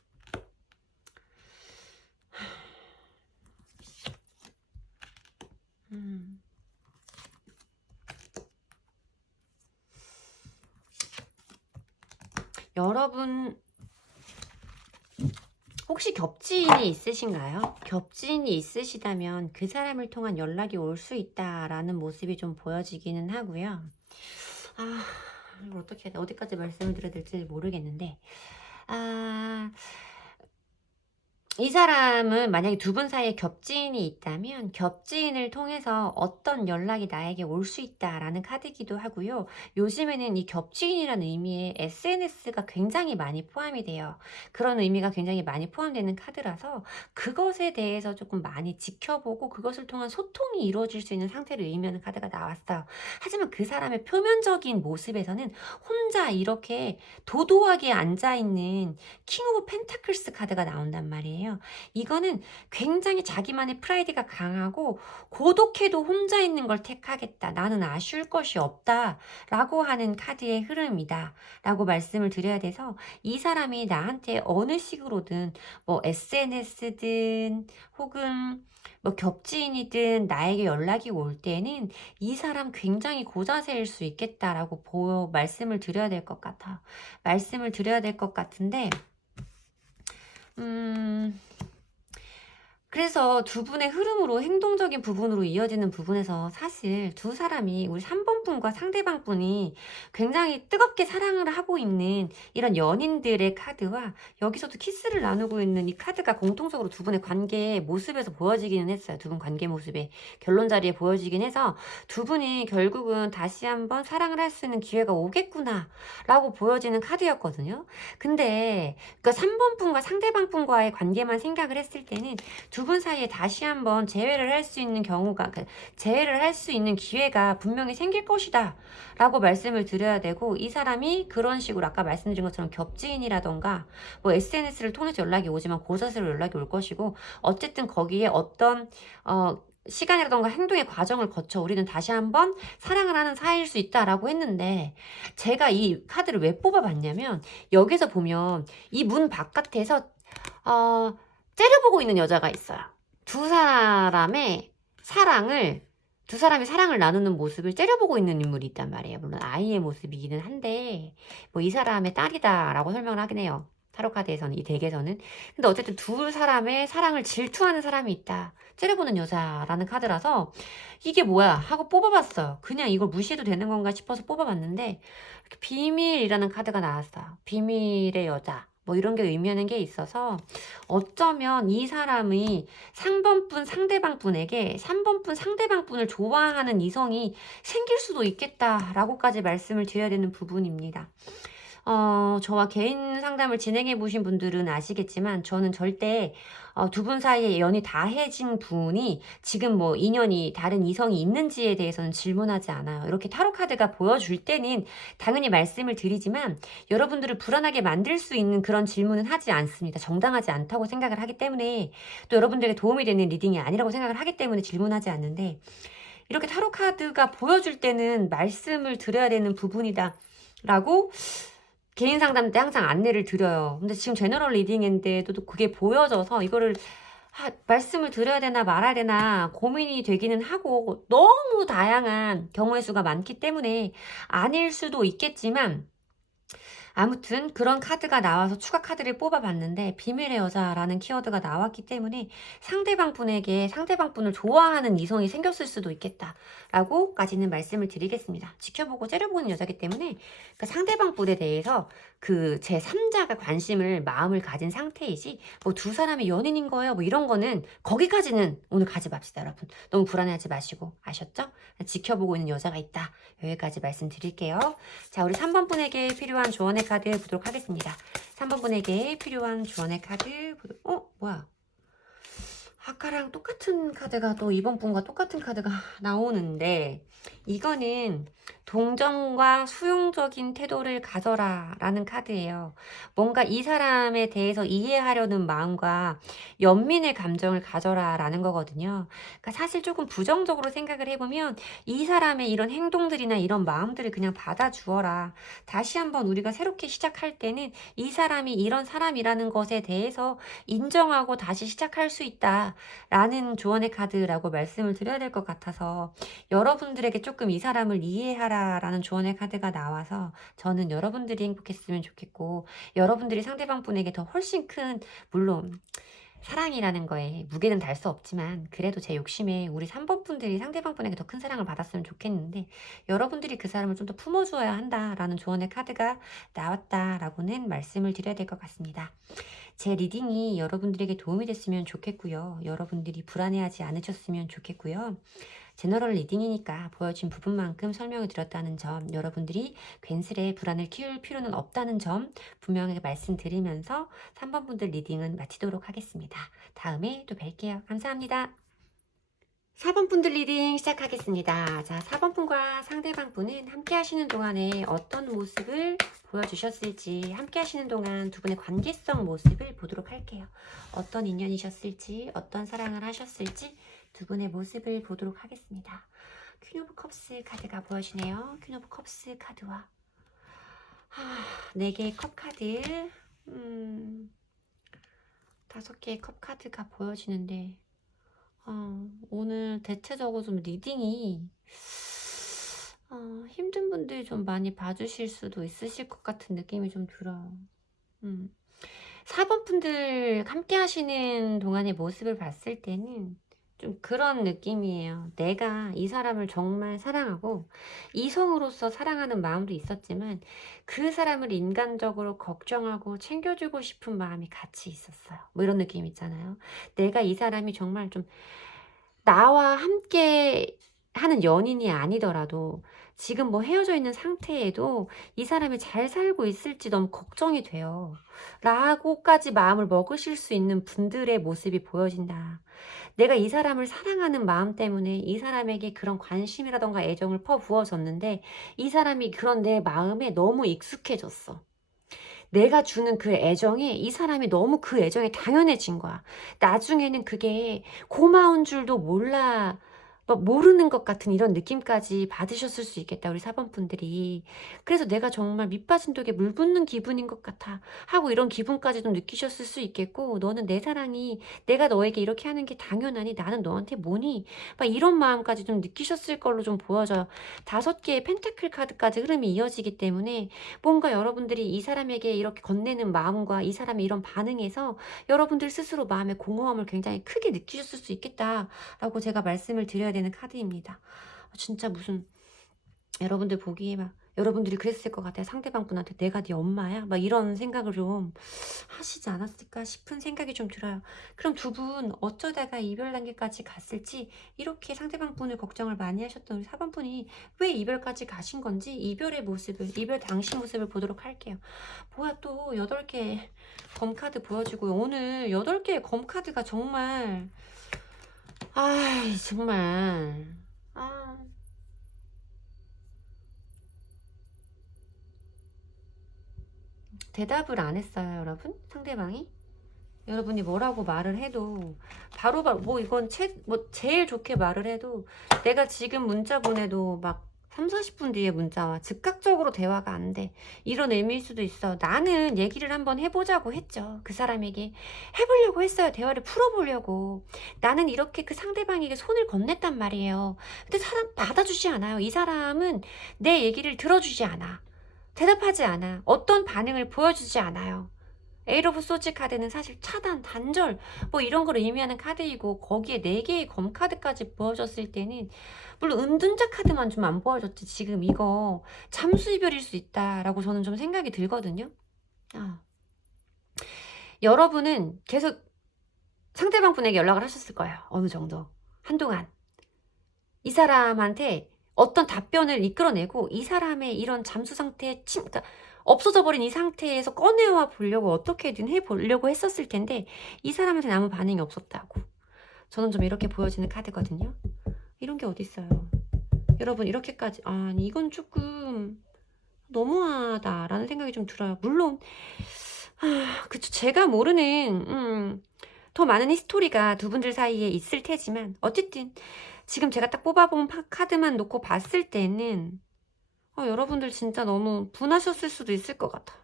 여러분 혹시 겹지인이 있으신가요? 겹지인이 있으시다면 그 사람을 통한 연락이 올 수 있다라는 모습이 좀 보여지기는 하고요. 이걸 어떻게 어디까지 말씀을 드려야 될지 모르겠는데, 이 사람은 만약에 두 분 사이에 겹지인이 있다면 겹지인을 통해서 어떤 연락이 나에게 올 수 있다라는 카드이기도 하고요. 요즘에는 이 겹지인이라는 의미에 SNS가 굉장히 많이 포함이 돼요. 그런 의미가 굉장히 많이 포함되는 카드라서 그것에 대해서 조금 많이 지켜보고 그것을 통한 소통이 이루어질 수 있는 상태를 의미하는 카드가 나왔어요. 하지만 그 사람의 표면적인 모습에서는 혼자 이렇게 도도하게 앉아있는 킹 오브 펜타클스 카드가 나온단 말이에요. 이거는 굉장히 자기만의 프라이드가 강하고 고독해도 혼자 있는 걸 택하겠다, 나는 아쉬울 것이 없다 라고 하는 카드의 흐름이다 라고 말씀을 드려야 돼서, 이 사람이 나한테 어느 식으로든 뭐 SNS든 혹은 뭐 겹지인이든 나에게 연락이 올 때는 이 사람 굉장히 고자세일 수 있겠다라고 말씀을 드려야 될 것 같아요. 말씀을 드려야 될 것 같은데, 그래서 두 분의 흐름으로 행동적인 부분으로 이어지는 부분에서 사실 두 사람이, 우리 3번 분과 상대방 분이 굉장히 뜨겁게 사랑을 하고 있는 이런 연인들의 카드와 여기서도 키스를 나누고 있는 이 카드가 공통적으로 두 분의 관계의 모습에서 보여지기는 했어요. 두 분 관계 모습의 결론 자리에 보여지긴 해서 두 분이 결국은 다시 한번 사랑을 할 수 있는 기회가 오겠구나 라고 보여지는 카드였거든요. 근데 그러니까 3번 분과 상대방 분과의 관계만 생각을 했을 때는 두 분 사이에 다시 한번 재회를 할 수 있는 경우가, 재회를 할 수 있는 기회가 분명히 생길 것이다 라고 말씀을 드려야 되고, 이 사람이 그런 식으로 아까 말씀드린 것처럼 겹지인이라던가 뭐 SNS를 통해서 연락이 오지만 고사스로 연락이 올 것이고, 어쨌든 거기에 어떤 시간이라던가 행동의 과정을 거쳐 우리는 다시 한번 사랑을 하는 사이일 수 있다라고 했는데, 제가 이 카드를 왜 뽑아봤냐면, 여기서 보면 이 문 바깥에서 째려보고 있는 여자가 있어요. 두 사람이 사랑을 나누는 모습을 째려보고 있는 인물이 있단 말이에요. 물론 아이의 모습이기는 한데, 뭐 이 사람의 딸이다라고 설명을 하긴 해요. 타로 카드에서는, 이 덱에서는. 근데 어쨌든 두 사람의 사랑을 질투하는 사람이 있다. 째려보는 여자라는 카드라서 이게 뭐야 하고 뽑아봤어요. 그냥 이걸 무시해도 되는 건가 싶어서 뽑아봤는데 이렇게 비밀이라는 카드가 나왔어요. 비밀의 여자. 뭐 이런 게 의미하는 게 있어서 어쩌면 이 사람이 3번분 상대방분에게 3번분 상대방분을 좋아하는 이성이 생길 수도 있겠다라고까지 말씀을 드려야 되는 부분입니다. 저와 개인 상담을 진행해 보신 분들은 아시겠지만 저는 절대 두 분 사이에 연이 다해진 분이 지금 뭐 인연이 다른 이성이 있는지에 대해서는 질문하지 않아요. 이렇게 타로 카드가 보여줄 때는 당연히 말씀을 드리지만 여러분들을 불안하게 만들 수 있는 그런 질문은 하지 않습니다. 정당하지 않다고 생각을 하기 때문에, 또 여러분들에게 도움이 되는 리딩이 아니라고 생각을 하기 때문에 질문하지 않는데, 이렇게 타로 카드가 보여줄 때는 말씀을 드려야 되는 부분이다 라고 개인 상담 때 항상 안내를 드려요. 근데 지금 제너럴 리딩인데도 그게 보여져서 이거를 말씀을 드려야 되나 말아야 되나 고민이 되기는 하고, 너무 다양한 경우의 수가 많기 때문에 아닐 수도 있겠지만, 아무튼 그런 카드가 나와서 추가 카드를 뽑아봤는데 비밀의 여자라는 키워드가 나왔기 때문에 상대방 분에게 상대방 분을 좋아하는 이성이 생겼을 수도 있겠다라고까지는 말씀을 드리겠습니다. 지켜보고 째려보는 여자기 때문에 그 상대방 분에 대해서 그 제3자가 관심을 마음을 가진 상태이지 뭐 두 사람이 연인인 거예요 뭐 이런 거는 거기까지는 오늘 가지 맙시다. 여러분 너무 불안해하지 마시고, 아셨죠? 지켜보고 있는 여자가 있다, 여기까지 말씀드릴게요. 자, 우리 3번 분에게 필요한 조언의 카드 보도록 하겠습니다. 3번 분에게 필요한 조언의 카드 뭐야, 아까랑 똑같은 카드가 또 2번 분과 똑같은 카드가 나오는데, 이거는 동정과 수용적인 태도를 가져라 라는 카드예요. 뭔가 이 사람에 대해서 이해하려는 마음과 연민의 감정을 가져라 라는 거거든요. 그러니까 사실 조금 부정적으로 생각을 해보면 이 사람의 이런 행동들이나 이런 마음들을 그냥 받아주어라. 다시 한번 우리가 새롭게 시작할 때는 이 사람이 이런 사람이라는 것에 대해서 인정하고 다시 시작할 수 있다 라는 조언의 카드라고 말씀을 드려야 될 것 같아서, 여러분들에게 조금 이 사람을 이해하라 라는 조언의 카드가 나와서 저는 여러분들이 행복했으면 좋겠고, 여러분들이 상대방 분에게 더 훨씬 큰, 물론 사랑이라는 거에 무게는 달 수 없지만 그래도 제 욕심에 우리 3번 분들이 상대방 분에게 더 큰 사랑을 받았으면 좋겠는데, 여러분들이 그 사람을 좀 더 품어줘야 한다라는 조언의 카드가 나왔다라고는 말씀을 드려야 될 것 같습니다. 제 리딩이 여러분들에게 도움이 됐으면 좋겠고요. 여러분들이 불안해하지 않으셨으면 좋겠고요. 제너럴 리딩이니까 보여진 부분만큼 설명을 드렸다는 점, 여러분들이 괜스레 불안을 키울 필요는 없다는 점 분명하게 말씀드리면서 3번 분들 리딩은 마치도록 하겠습니다. 다음에 또 뵐게요. 감사합니다. 4번 분들 리딩 시작하겠습니다. 자, 4번 분과 상대방 분은 함께 하시는 동안에 어떤 모습을 보여주셨을지, 함께 하시는 동안 두 분의 관계성 모습을 보도록 할게요. 어떤 인연이셨을지, 어떤 사랑을 하셨을지 두 분의 모습을 보도록 하겠습니다. 퀸 오브 컵스 카드가 보여지네요. 퀸 오브 컵스 카드와 4개의 컵 카드, 5개의 컵 카드가 보여지는데, 오늘 대체적으로 좀 리딩이 힘든 분들이 좀 많이 봐주실 수도 있으실 것 같은 느낌이 좀 들어요. 4번 분들 함께 하시는 동안의 모습을 봤을 때는 좀 그런 느낌이에요. 내가 이 사람을 정말 사랑하고 이성으로서 사랑하는 마음도 있었지만 그 사람을 인간적으로 걱정하고 챙겨주고 싶은 마음이 같이 있었어요. 뭐 이런 느낌 있잖아요. 내가 이 사람이 정말 좀 나와 함께 하는 연인이 아니더라도 지금 뭐 헤어져 있는 상태에도 이 사람이 잘 살고 있을지 너무 걱정이 돼요. 라고까지 마음을 먹으실 수 있는 분들의 모습이 보여진다. 내가 이 사람을 사랑하는 마음 때문에 이 사람에게 그런 관심이라던가 애정을 퍼부어줬는데 이 사람이 그런 내 마음에 너무 익숙해졌어. 내가 주는 그 애정에 이 사람이 너무 그 애정에 당연해진 거야. 나중에는 그게 고마운 줄도 몰라 막 모르는 것 같은 이런 느낌까지 받으셨을 수 있겠다, 우리 4번 분들이. 그래서 '내가 정말 밑 빠진 독에 물 붓는 기분인 것 같아.' 하고 이런 기분까지 좀 느끼셨을 수 있겠고, '너는 내 사랑이 내가 너에게 이렇게 하는 게 당연하니 나는 너한테 뭐니?' 막 이런 마음까지 좀 느끼셨을 걸로 좀 보여져요. 5개의 펜타클 카드까지 흐름이 이어지기 때문에 뭔가 여러분들이 이 사람에게 이렇게 건네는 마음과 이 사람의 이런 반응에서 여러분들 스스로 마음의 공허함을 굉장히 크게 느끼셨을 수 있겠다라고 제가 말씀을 드려야 되는 카드입니다. 진짜 무슨 여러분들 보기에 막 여러분들이 그랬을 것 같아요. 상대방 분한테 '내가 네 엄마야?' 막 이런 생각을 좀 하시지 않았을까 싶은 생각이 좀 들어요. 그럼 두 분 어쩌다가 이별 단계까지 갔을지, 이렇게 상대방 분을 걱정을 많이 하셨던 우리 4번 분이 왜 이별까지 가신 건지, 이별의 모습을, 이별 당시 모습을 보도록 할게요. 뭐야, 또 8개 검카드 보여주고요. 오늘 8개의 검카드가 정말, 정말. 아. 대답을 안 했어요, 여러분. 상대방이. 여러분이 뭐라고 말을 해도 바로바로, 뭐 이건 뭐 제일 좋게 말을 해도, 내가 지금 문자 보내도 막 3-40분 뒤에 문자와 즉각적으로 대화가 안 돼. 이런 의미일 수도 있어. 나는 얘기를 한번 해보자고 했죠. 그 사람에게 해보려고 했어요. 대화를 풀어보려고. 나는 이렇게 그 상대방에게 손을 건넸단 말이에요. 근데 사람 받아주지 않아요. 이 사람은 내 얘기를 들어주지 않아. 대답하지 않아. 어떤 반응을 보여주지 않아요. 에이트 오브 소지 카드는 사실 차단, 단절 뭐 이런 걸 의미하는 카드이고, 거기에 4개의 검 카드까지 보여줬을 때는, 물론 은둔자 카드만 좀 안 보여줬지, 지금 이거 잠수 이별일 수 있다라고 저는 좀 생각이 들거든요. 여러분은 계속 상대방 분에게 연락을 하셨을 거예요. 어느 정도 한동안 이 사람한테 어떤 답변을 이끌어내고, 이 사람의 이런 잠수 상태에 그러니까 없어져 버린 이 상태에서 꺼내와 보려고 어떻게든 해보려고 했었을 텐데, 이 사람한테는 아무 반응이 없었다고 저는 좀 이렇게 보여지는 카드거든요. 이런 게 어딨어요. 여러분, 이렇게까지, 아니 이건 조금 너무하다라는 생각이 좀 들어요. 물론 그쵸, 제가 모르는 더 많은 히스토리가 두 분들 사이에 있을 테지만, 어쨌든 지금 제가 딱 뽑아본 카드만 놓고 봤을 때는 여러분들 진짜 너무 분하셨을 수도 있을 것 같아.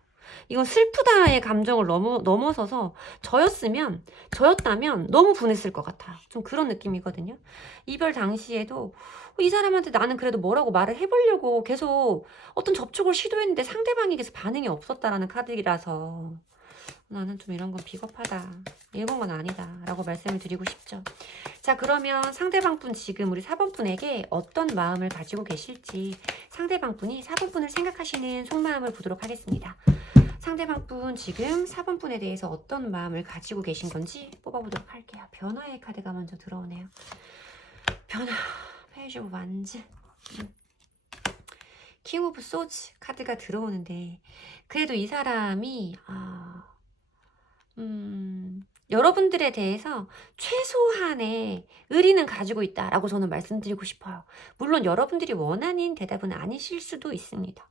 이건 슬프다의 감정을 넘어서서 저였다면 너무 분했을 것 같아. 좀 그런 느낌이거든요. 이별 당시에도 이 사람한테 나는 그래도 뭐라고 말을 해보려고 계속 어떤 접촉을 시도했는데 상대방에게서 반응이 없었다라는 카드라서, 나는 좀 이런 건 비겁하다, 이런 건 아니다 라고 말씀을 드리고 싶죠. 자, 그러면 상대방 분, 지금 우리 4번 분에게 어떤 마음을 가지고 계실지, 상대방 분이 4번 분을 생각하시는 속마음을 보도록 하겠습니다. 상대방 분, 지금 4번 분에 대해서 어떤 마음을 가지고 계신 건지 뽑아보도록 할게요. 변화의 카드가 먼저 들어오네요. 변화, 페이지 오브 완즈, 킹 오브 소즈 카드가 들어오는데, 그래도 이 사람이 여러분들에 대해서 최소한의 의리는 가지고 있다라고 저는 말씀드리고 싶어요. 물론 여러분들이 원하는 대답은 아니실 수도 있습니다.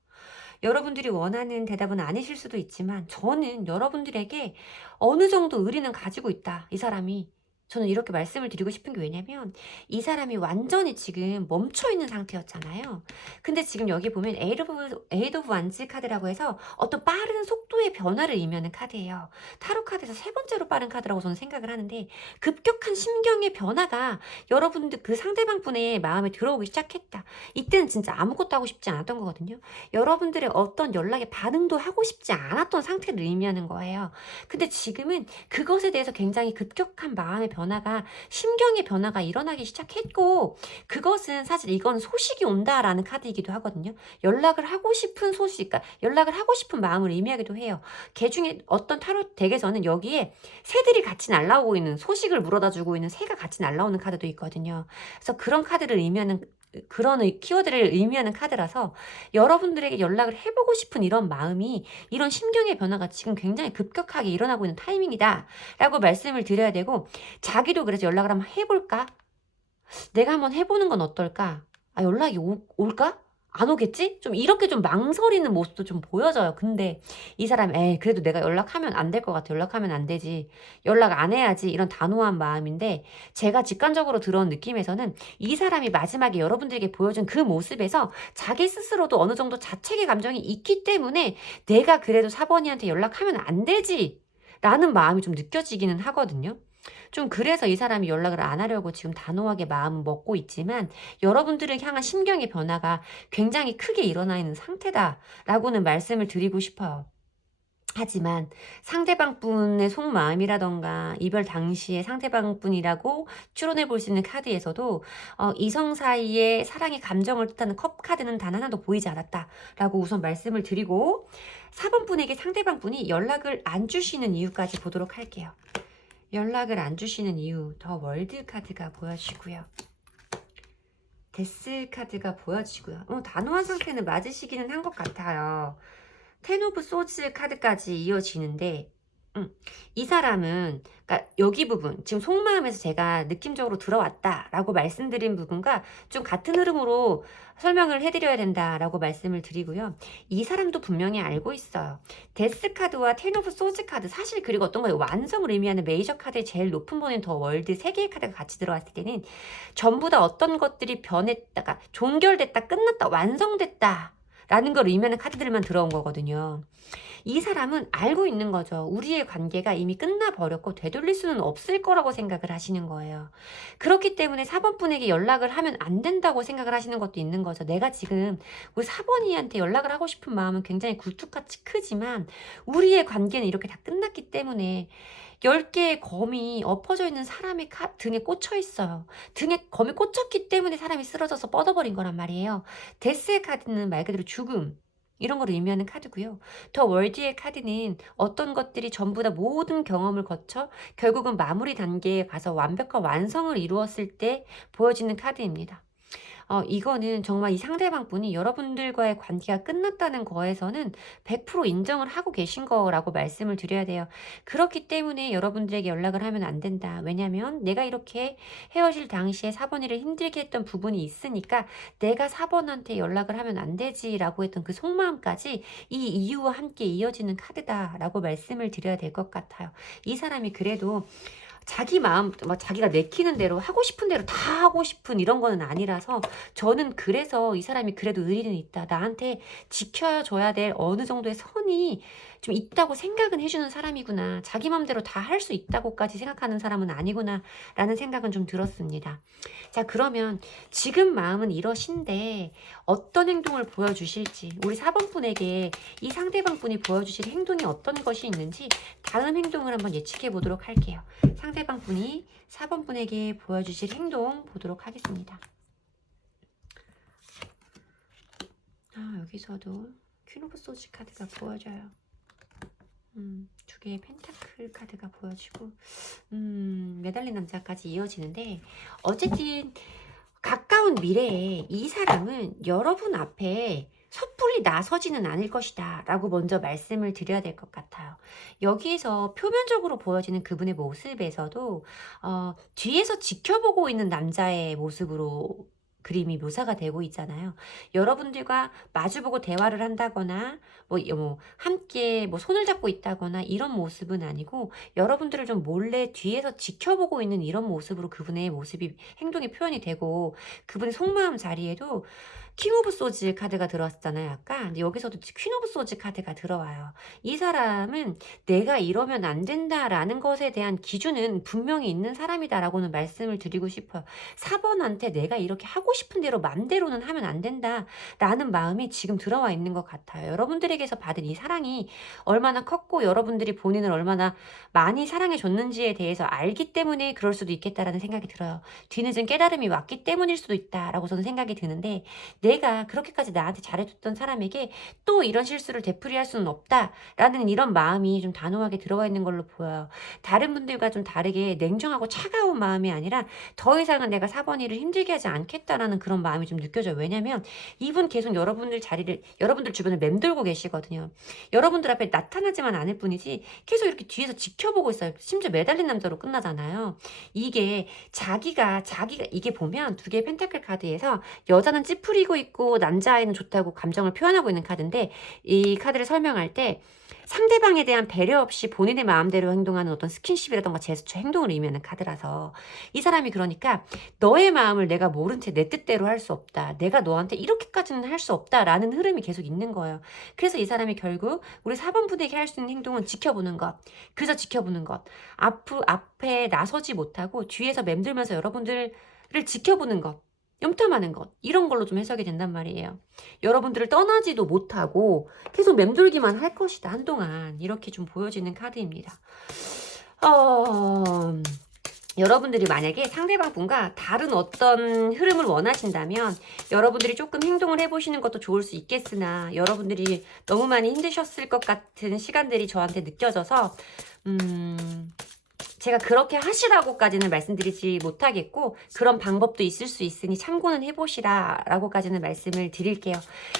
여러분들이 원하는 대답은 아니실 수도 있지만, 저는 여러분들에게 어느 정도 의리는 가지고 있다, 이 사람이. 저는 이렇게 말씀을 드리고 싶은 게, 왜냐면 이 사람이 완전히 지금 멈춰있는 상태였잖아요. 근데 지금 여기 보면 에이드 오브 완즈 카드라고 해서 어떤 빠른 속도의 변화를 의미하는 카드예요. 타로 카드에서 3번째로 빠른 카드라고 저는 생각을 하는데, 급격한 심경의 변화가 여러분들 그 상대방 분의 마음에 들어오기 시작했다. 이때는 진짜 아무것도 하고 싶지 않았던 거거든요. 여러분들의 어떤 연락에 반응도 하고 싶지 않았던 상태를 의미하는 거예요. 근데 지금은 그것에 대해서 굉장히 급격한 마음의 변화가, 심경의 변화가 일어나기 시작했고, 그것은 사실 이건 소식이 온다라는 카드이기도 하거든요. 연락을 하고 싶은 소식, 그러니까 연락을 하고 싶은 마음을 의미하기도 해요. 개 중에 어떤 타로 덱에서는 여기에 새들이 같이 날아오고 있는, 소식을 물어다 주고 있는 새가 같이 날아오는 카드도 있거든요. 그래서 그런 카드를 의미하는, 그런 키워드를 의미하는 카드라서, 여러분들에게 연락을 해보고 싶은 이런 마음이, 이런 심경의 변화가 지금 굉장히 급격하게 일어나고 있는 타이밍이다 라고 말씀을 드려야 되고, 자기도 그래서 연락을 한번 해볼까? 내가 한번 해보는 건 어떨까? 연락이 올까? 안 오겠지? 좀 이렇게 좀 망설이는 모습도 좀 보여져요. 근데 이 사람이 '에이 그래도 내가 연락하면 안 될 것 같아. 연락하면 안 되지. 연락 안 해야지.' 이런 단호한 마음인데 제가 직관적으로 들어온 느낌에서는 이 사람이 마지막에 여러분들에게 보여준 그 모습에서 자기 스스로도 어느 정도 자책의 감정이 있기 때문에 '내가 그래도 사번이한테 연락하면 안 되지.'라는 마음이 좀 느껴지기는 하거든요. 좀 그래서 이 사람이 연락을 안 하려고 지금 단호하게 마음은 먹고 있지만 여러분들을 향한 심경의 변화가 굉장히 크게 일어나 있는 상태다라고는 말씀을 드리고 싶어요. 하지만 상대방 분의 속마음이라든가 이별 당시에 상대방 분이라고 추론해 볼 수 있는 카드에서도 이성 사이의 사랑의 감정을 뜻하는 컵 카드는 단 하나도 보이지 않았다라고 우선 말씀을 드리고 4번 분에게 상대방 분이 연락을 안 주시는 이유까지 보도록 할게요. 연락을 안 주시는 이유 더 월드 카드가 보여지고요. 데스 카드가 보여지고요. 단호한 상태는 맞으시기는 한 것 같아요. 텐 오브 소즈 카드까지 이어지는데 이 사람은 그러니까 여기 부분 지금 속마음에서 제가 느낌적으로 들어왔다라고 말씀드린 부분과 좀 같은 흐름으로 설명을 해드려야 된다라고 말씀을 드리고요. 이 사람도 분명히 알고 있어요. 데스 카드와 텐 오브 소즈 카드 사실 그리고 어떤 거예요? 완성을 의미하는 메이저 카드의 제일 높은 번인 더 월드 세 개의 카드가 같이 들어왔을 때는 전부 다 어떤 것들이 변했다가 종결됐다 끝났다 완성됐다 라는 걸 의미하는 카드들만 들어온 거거든요. 이 사람은 알고 있는 거죠. 우리의 관계가 이미 끝나버렸고 되돌릴 수는 없을 거라고 생각을 하시는 거예요. 그렇기 때문에 4번 분에게 연락을 하면 안 된다고 생각을 하시는 것도 있는 거죠. 내가 지금 우리 4번이한테 연락을 하고 싶은 마음은 굉장히 굴뚝같이 크지만 우리의 관계는 이렇게 다 끝났기 때문에 10개의 검이 엎어져 있는 사람의 등에 꽂혀 있어요. 등에 검이 꽂혔기 때문에 사람이 쓰러져서 뻗어버린 거란 말이에요. 데스의 카드는 말 그대로 죽음. 이런 걸 의미하는 카드고요. 더 월드의 카드는 어떤 것들이 전부 다 모든 경험을 거쳐 결국은 마무리 단계에 가서 완벽한 완성을 이루었을 때 보여지는 카드입니다. 이거는 정말 이 상대방 분이 여러분들과의 관계가 끝났다는 거에서는 100% 인정을 하고 계신 거라고 말씀을 드려야 돼요. 그렇기 때문에 여러분들에게 연락을 하면 안 된다. 왜냐면 내가 이렇게 헤어질 당시에 4번이를 힘들게 했던 부분이 있으니까 내가 4번한테 연락을 하면 안 되지라고 했던 그 속마음까지 이 이유와 함께 이어지는 카드다라고 말씀을 드려야 될 것 같아요. 이 사람이 그래도 자기 마음 막 자기가 내키는 대로 하고 싶은 대로 다 하고 싶은 이런 거는 아니라서 저는 그래서 이 사람이 그래도 의리는 있다. 나한테 지켜줘야 될 어느 정도의 선이 좀 있다고 생각은 해주는 사람이구나. 자기 맘대로 다 할 수 있다고까지 생각하는 사람은 아니구나 라는 생각은 좀 들었습니다. 자, 그러면 지금 마음은 이러신데 어떤 행동을 보여주실지 우리 4번 분에게 이 상대방 분이 보여주실 행동이 어떤 것이 있는지 다음 행동을 한번 예측해 보도록 할게요. 상대방 분이 4번 분에게 보여주실 행동 보도록 하겠습니다. 여기서도 퀸 오브 소즈 카드가 보여져요. 두 개의 펜타클 카드가 보여지고 매달린 남자까지 이어지는데 어쨌든 가까운 미래에 이 사람은 여러분 앞에 섣불리 나서지는 않을 것이다 라고 먼저 말씀을 드려야 될 것 같아요. 여기에서 표면적으로 보여지는 그분의 모습에서도 뒤에서 지켜보고 있는 남자의 모습으로 그림이 묘사가 되고 있잖아요. 여러분들과 마주보고 대화를 한다거나 함께 손을 잡고 있다거나 이런 모습은 아니고 여러분들을 좀 몰래 뒤에서 지켜보고 있는 이런 모습으로 그분의 모습이 행동이 표현이 되고 그분의 속마음 자리에도 킹 오브 소즈 카드가 들어왔잖아요. 아까. 근데 여기서도 퀸 오브 소즈 카드가 들어와요. 이 사람은 내가 이러면 안 된다라는 것에 대한 기준은 분명히 있는 사람이다라고는 말씀을 드리고 싶어요. 4번한테 내가 이렇게 하고 싶은 대로 맘대로는 하면 안 된다라는 마음이 지금 들어와 있는 것 같아요. 여러분들에게서 받은 이 사랑이 얼마나 컸고 여러분들이 본인을 얼마나 많이 사랑해 줬는지에 대해서 알기 때문에 그럴 수도 있겠다라는 생각이 들어요. 뒤늦은 깨달음이 왔기 때문일 수도 있다라고 저는 생각이 드는데 내가 그렇게까지 나한테 잘해줬던 사람에게 또 이런 실수를 되풀이할 수는 없다라는 이런 마음이 좀 단호하게 들어가 있는 걸로 보여요. 다른 분들과 좀 다르게 냉정하고 차가운 마음이 아니라 더 이상은 내가 4번이를 힘들게 하지 않겠다라는 그런 마음이 좀 느껴져요. 왜냐면 이분 계속 여러분들 주변을 맴돌고 계시거든요. 여러분들 앞에 나타나지만 않을 뿐이지 계속 이렇게 뒤에서 지켜보고 있어요. 심지어 매달린 남자로 끝나잖아요. 이게 자기가 이게 보면 두 개의 펜타클 카드에서 여자는 찌푸리고 지키고 있고 남자아이는 좋다고 감정을 표현하고 있는 카드인데, 이 카드를 설명할 때 상대방에 대한 배려 없이 본인의 마음대로 행동하는 어떤 스킨십이라던가 제스처, 행동을 의미하는 카드라서, 이 사람이 그러니까 너의 마음을 내가 모른 채 내 뜻대로 할 수 없다, 내가 너한테 이렇게까지는 할 수 없다라는 흐름이 계속 있는 거예요. 그래서 이 사람이 결국 우리 4번 분에게 할 수 있는 행동은 지켜보는 것, 그저 지켜보는 것, 앞에 나서지 못하고 뒤에서 맴돌면서 여러분들을 지켜보는 것, 염탐하는 것, 이런 걸로 좀 해석이 된단 말이에요. 여러분들을 떠나지도 못하고 계속 맴돌기만 할 것이다, 한동안. 이렇게 좀 보여지는 카드입니다. 여러분들이 만약에 상대방 분과 다른 어떤 흐름을 원하신다면 여러분들이 조금 행동을 해보시는 것도 좋을 수 있겠으나, 여러분들이 너무 많이 힘드셨을 것 같은 시간들이 저한테 느껴져서 제가 그렇게 하시라고까지는 말씀드리지 못하겠고, 그런 방법도 있을 수 있으니 참고는 해보시라 라고까지는 말씀을 드릴게요.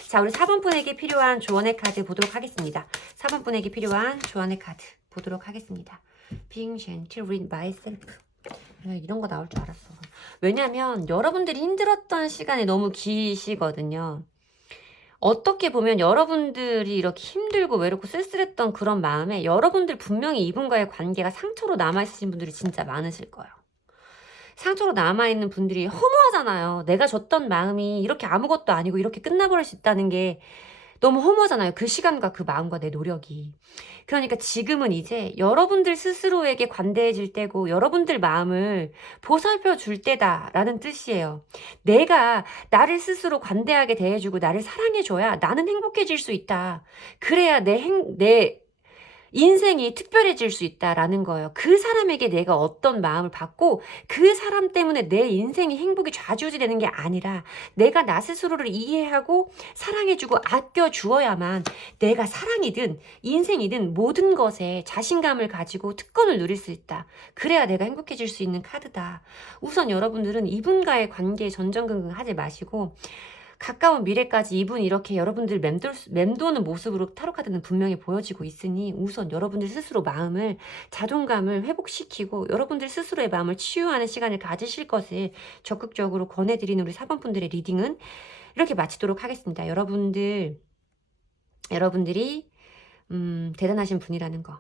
자, 우리 4번 분에게 필요한 조언의 카드 보도록 하겠습니다. 4번 분에게 필요한 조언의 카드 보도록 하겠습니다. Being gentle with myself. 이런 거 나올 줄 알았어. 왜냐면 여러분들이 힘들었던 시간이 너무 기시거든요. 어떻게 보면 여러분들이 이렇게 힘들고 외롭고 쓸쓸했던 그런 마음에 여러분들 분명히 이분과의 관계가 상처로 남아있으신 분들이 진짜 많으실 거예요. 상처로 남아있는 분들이 허무하잖아요. 내가 줬던 마음이 이렇게 아무것도 아니고 이렇게 끝나버릴 수 있다는 게 너무 허무하잖아요. 그 시간과 그 마음과 내 노력이. 그러니까 지금은 이제 여러분들 스스로에게 관대해질 때고 여러분들 마음을 보살펴 줄 때다라는 뜻이에요. 내가 나를 스스로 관대하게 대해주고 나를 사랑해줘야 나는 행복해질 수 있다. 그래야 내 인생이 특별해질 수 있다라는 거예요. 그 사람에게 내가 어떤 마음을 받고 그 사람 때문에 내 인생이 행복이 좌지우지되는 게 아니라 내가 나 스스로를 이해하고 사랑해주고 아껴주어야만 내가 사랑이든 인생이든 모든 것에 자신감을 가지고 특권을 누릴 수 있다. 그래야 내가 행복해질 수 있는 카드다. 우선 여러분들은 이분과의 관계에 전전긍긍하지 마시고 가까운 미래까지 이분이 이렇게 여러분들 맴도는 모습으로 타로카드는 분명히 보여지고 있으니 우선 여러분들 스스로 마음을, 자존감을 회복시키고 여러분들 스스로의 마음을 치유하는 시간을 가지실 것을 적극적으로 권해드리는 우리 4번 분들의 리딩은 이렇게 마치도록 하겠습니다. 여러분들이 대단하신 분이라는 거,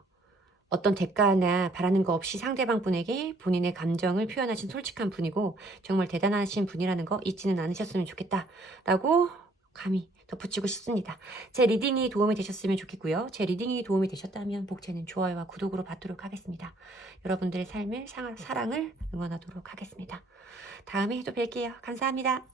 어떤 대가나 바라는 거 없이 상대방 분에게 본인의 감정을 표현하신 솔직한 분이고 정말 대단하신 분이라는 거 잊지는 않으셨으면 좋겠다라고 감히 덧붙이고 싶습니다. 제 리딩이 도움이 되셨으면 좋겠고요. 제 리딩이 도움이 되셨다면 복제는 좋아요와 구독으로 받도록 하겠습니다. 여러분들의 삶을, 사랑을 응원하도록 하겠습니다. 다음에 또 뵐게요. 감사합니다.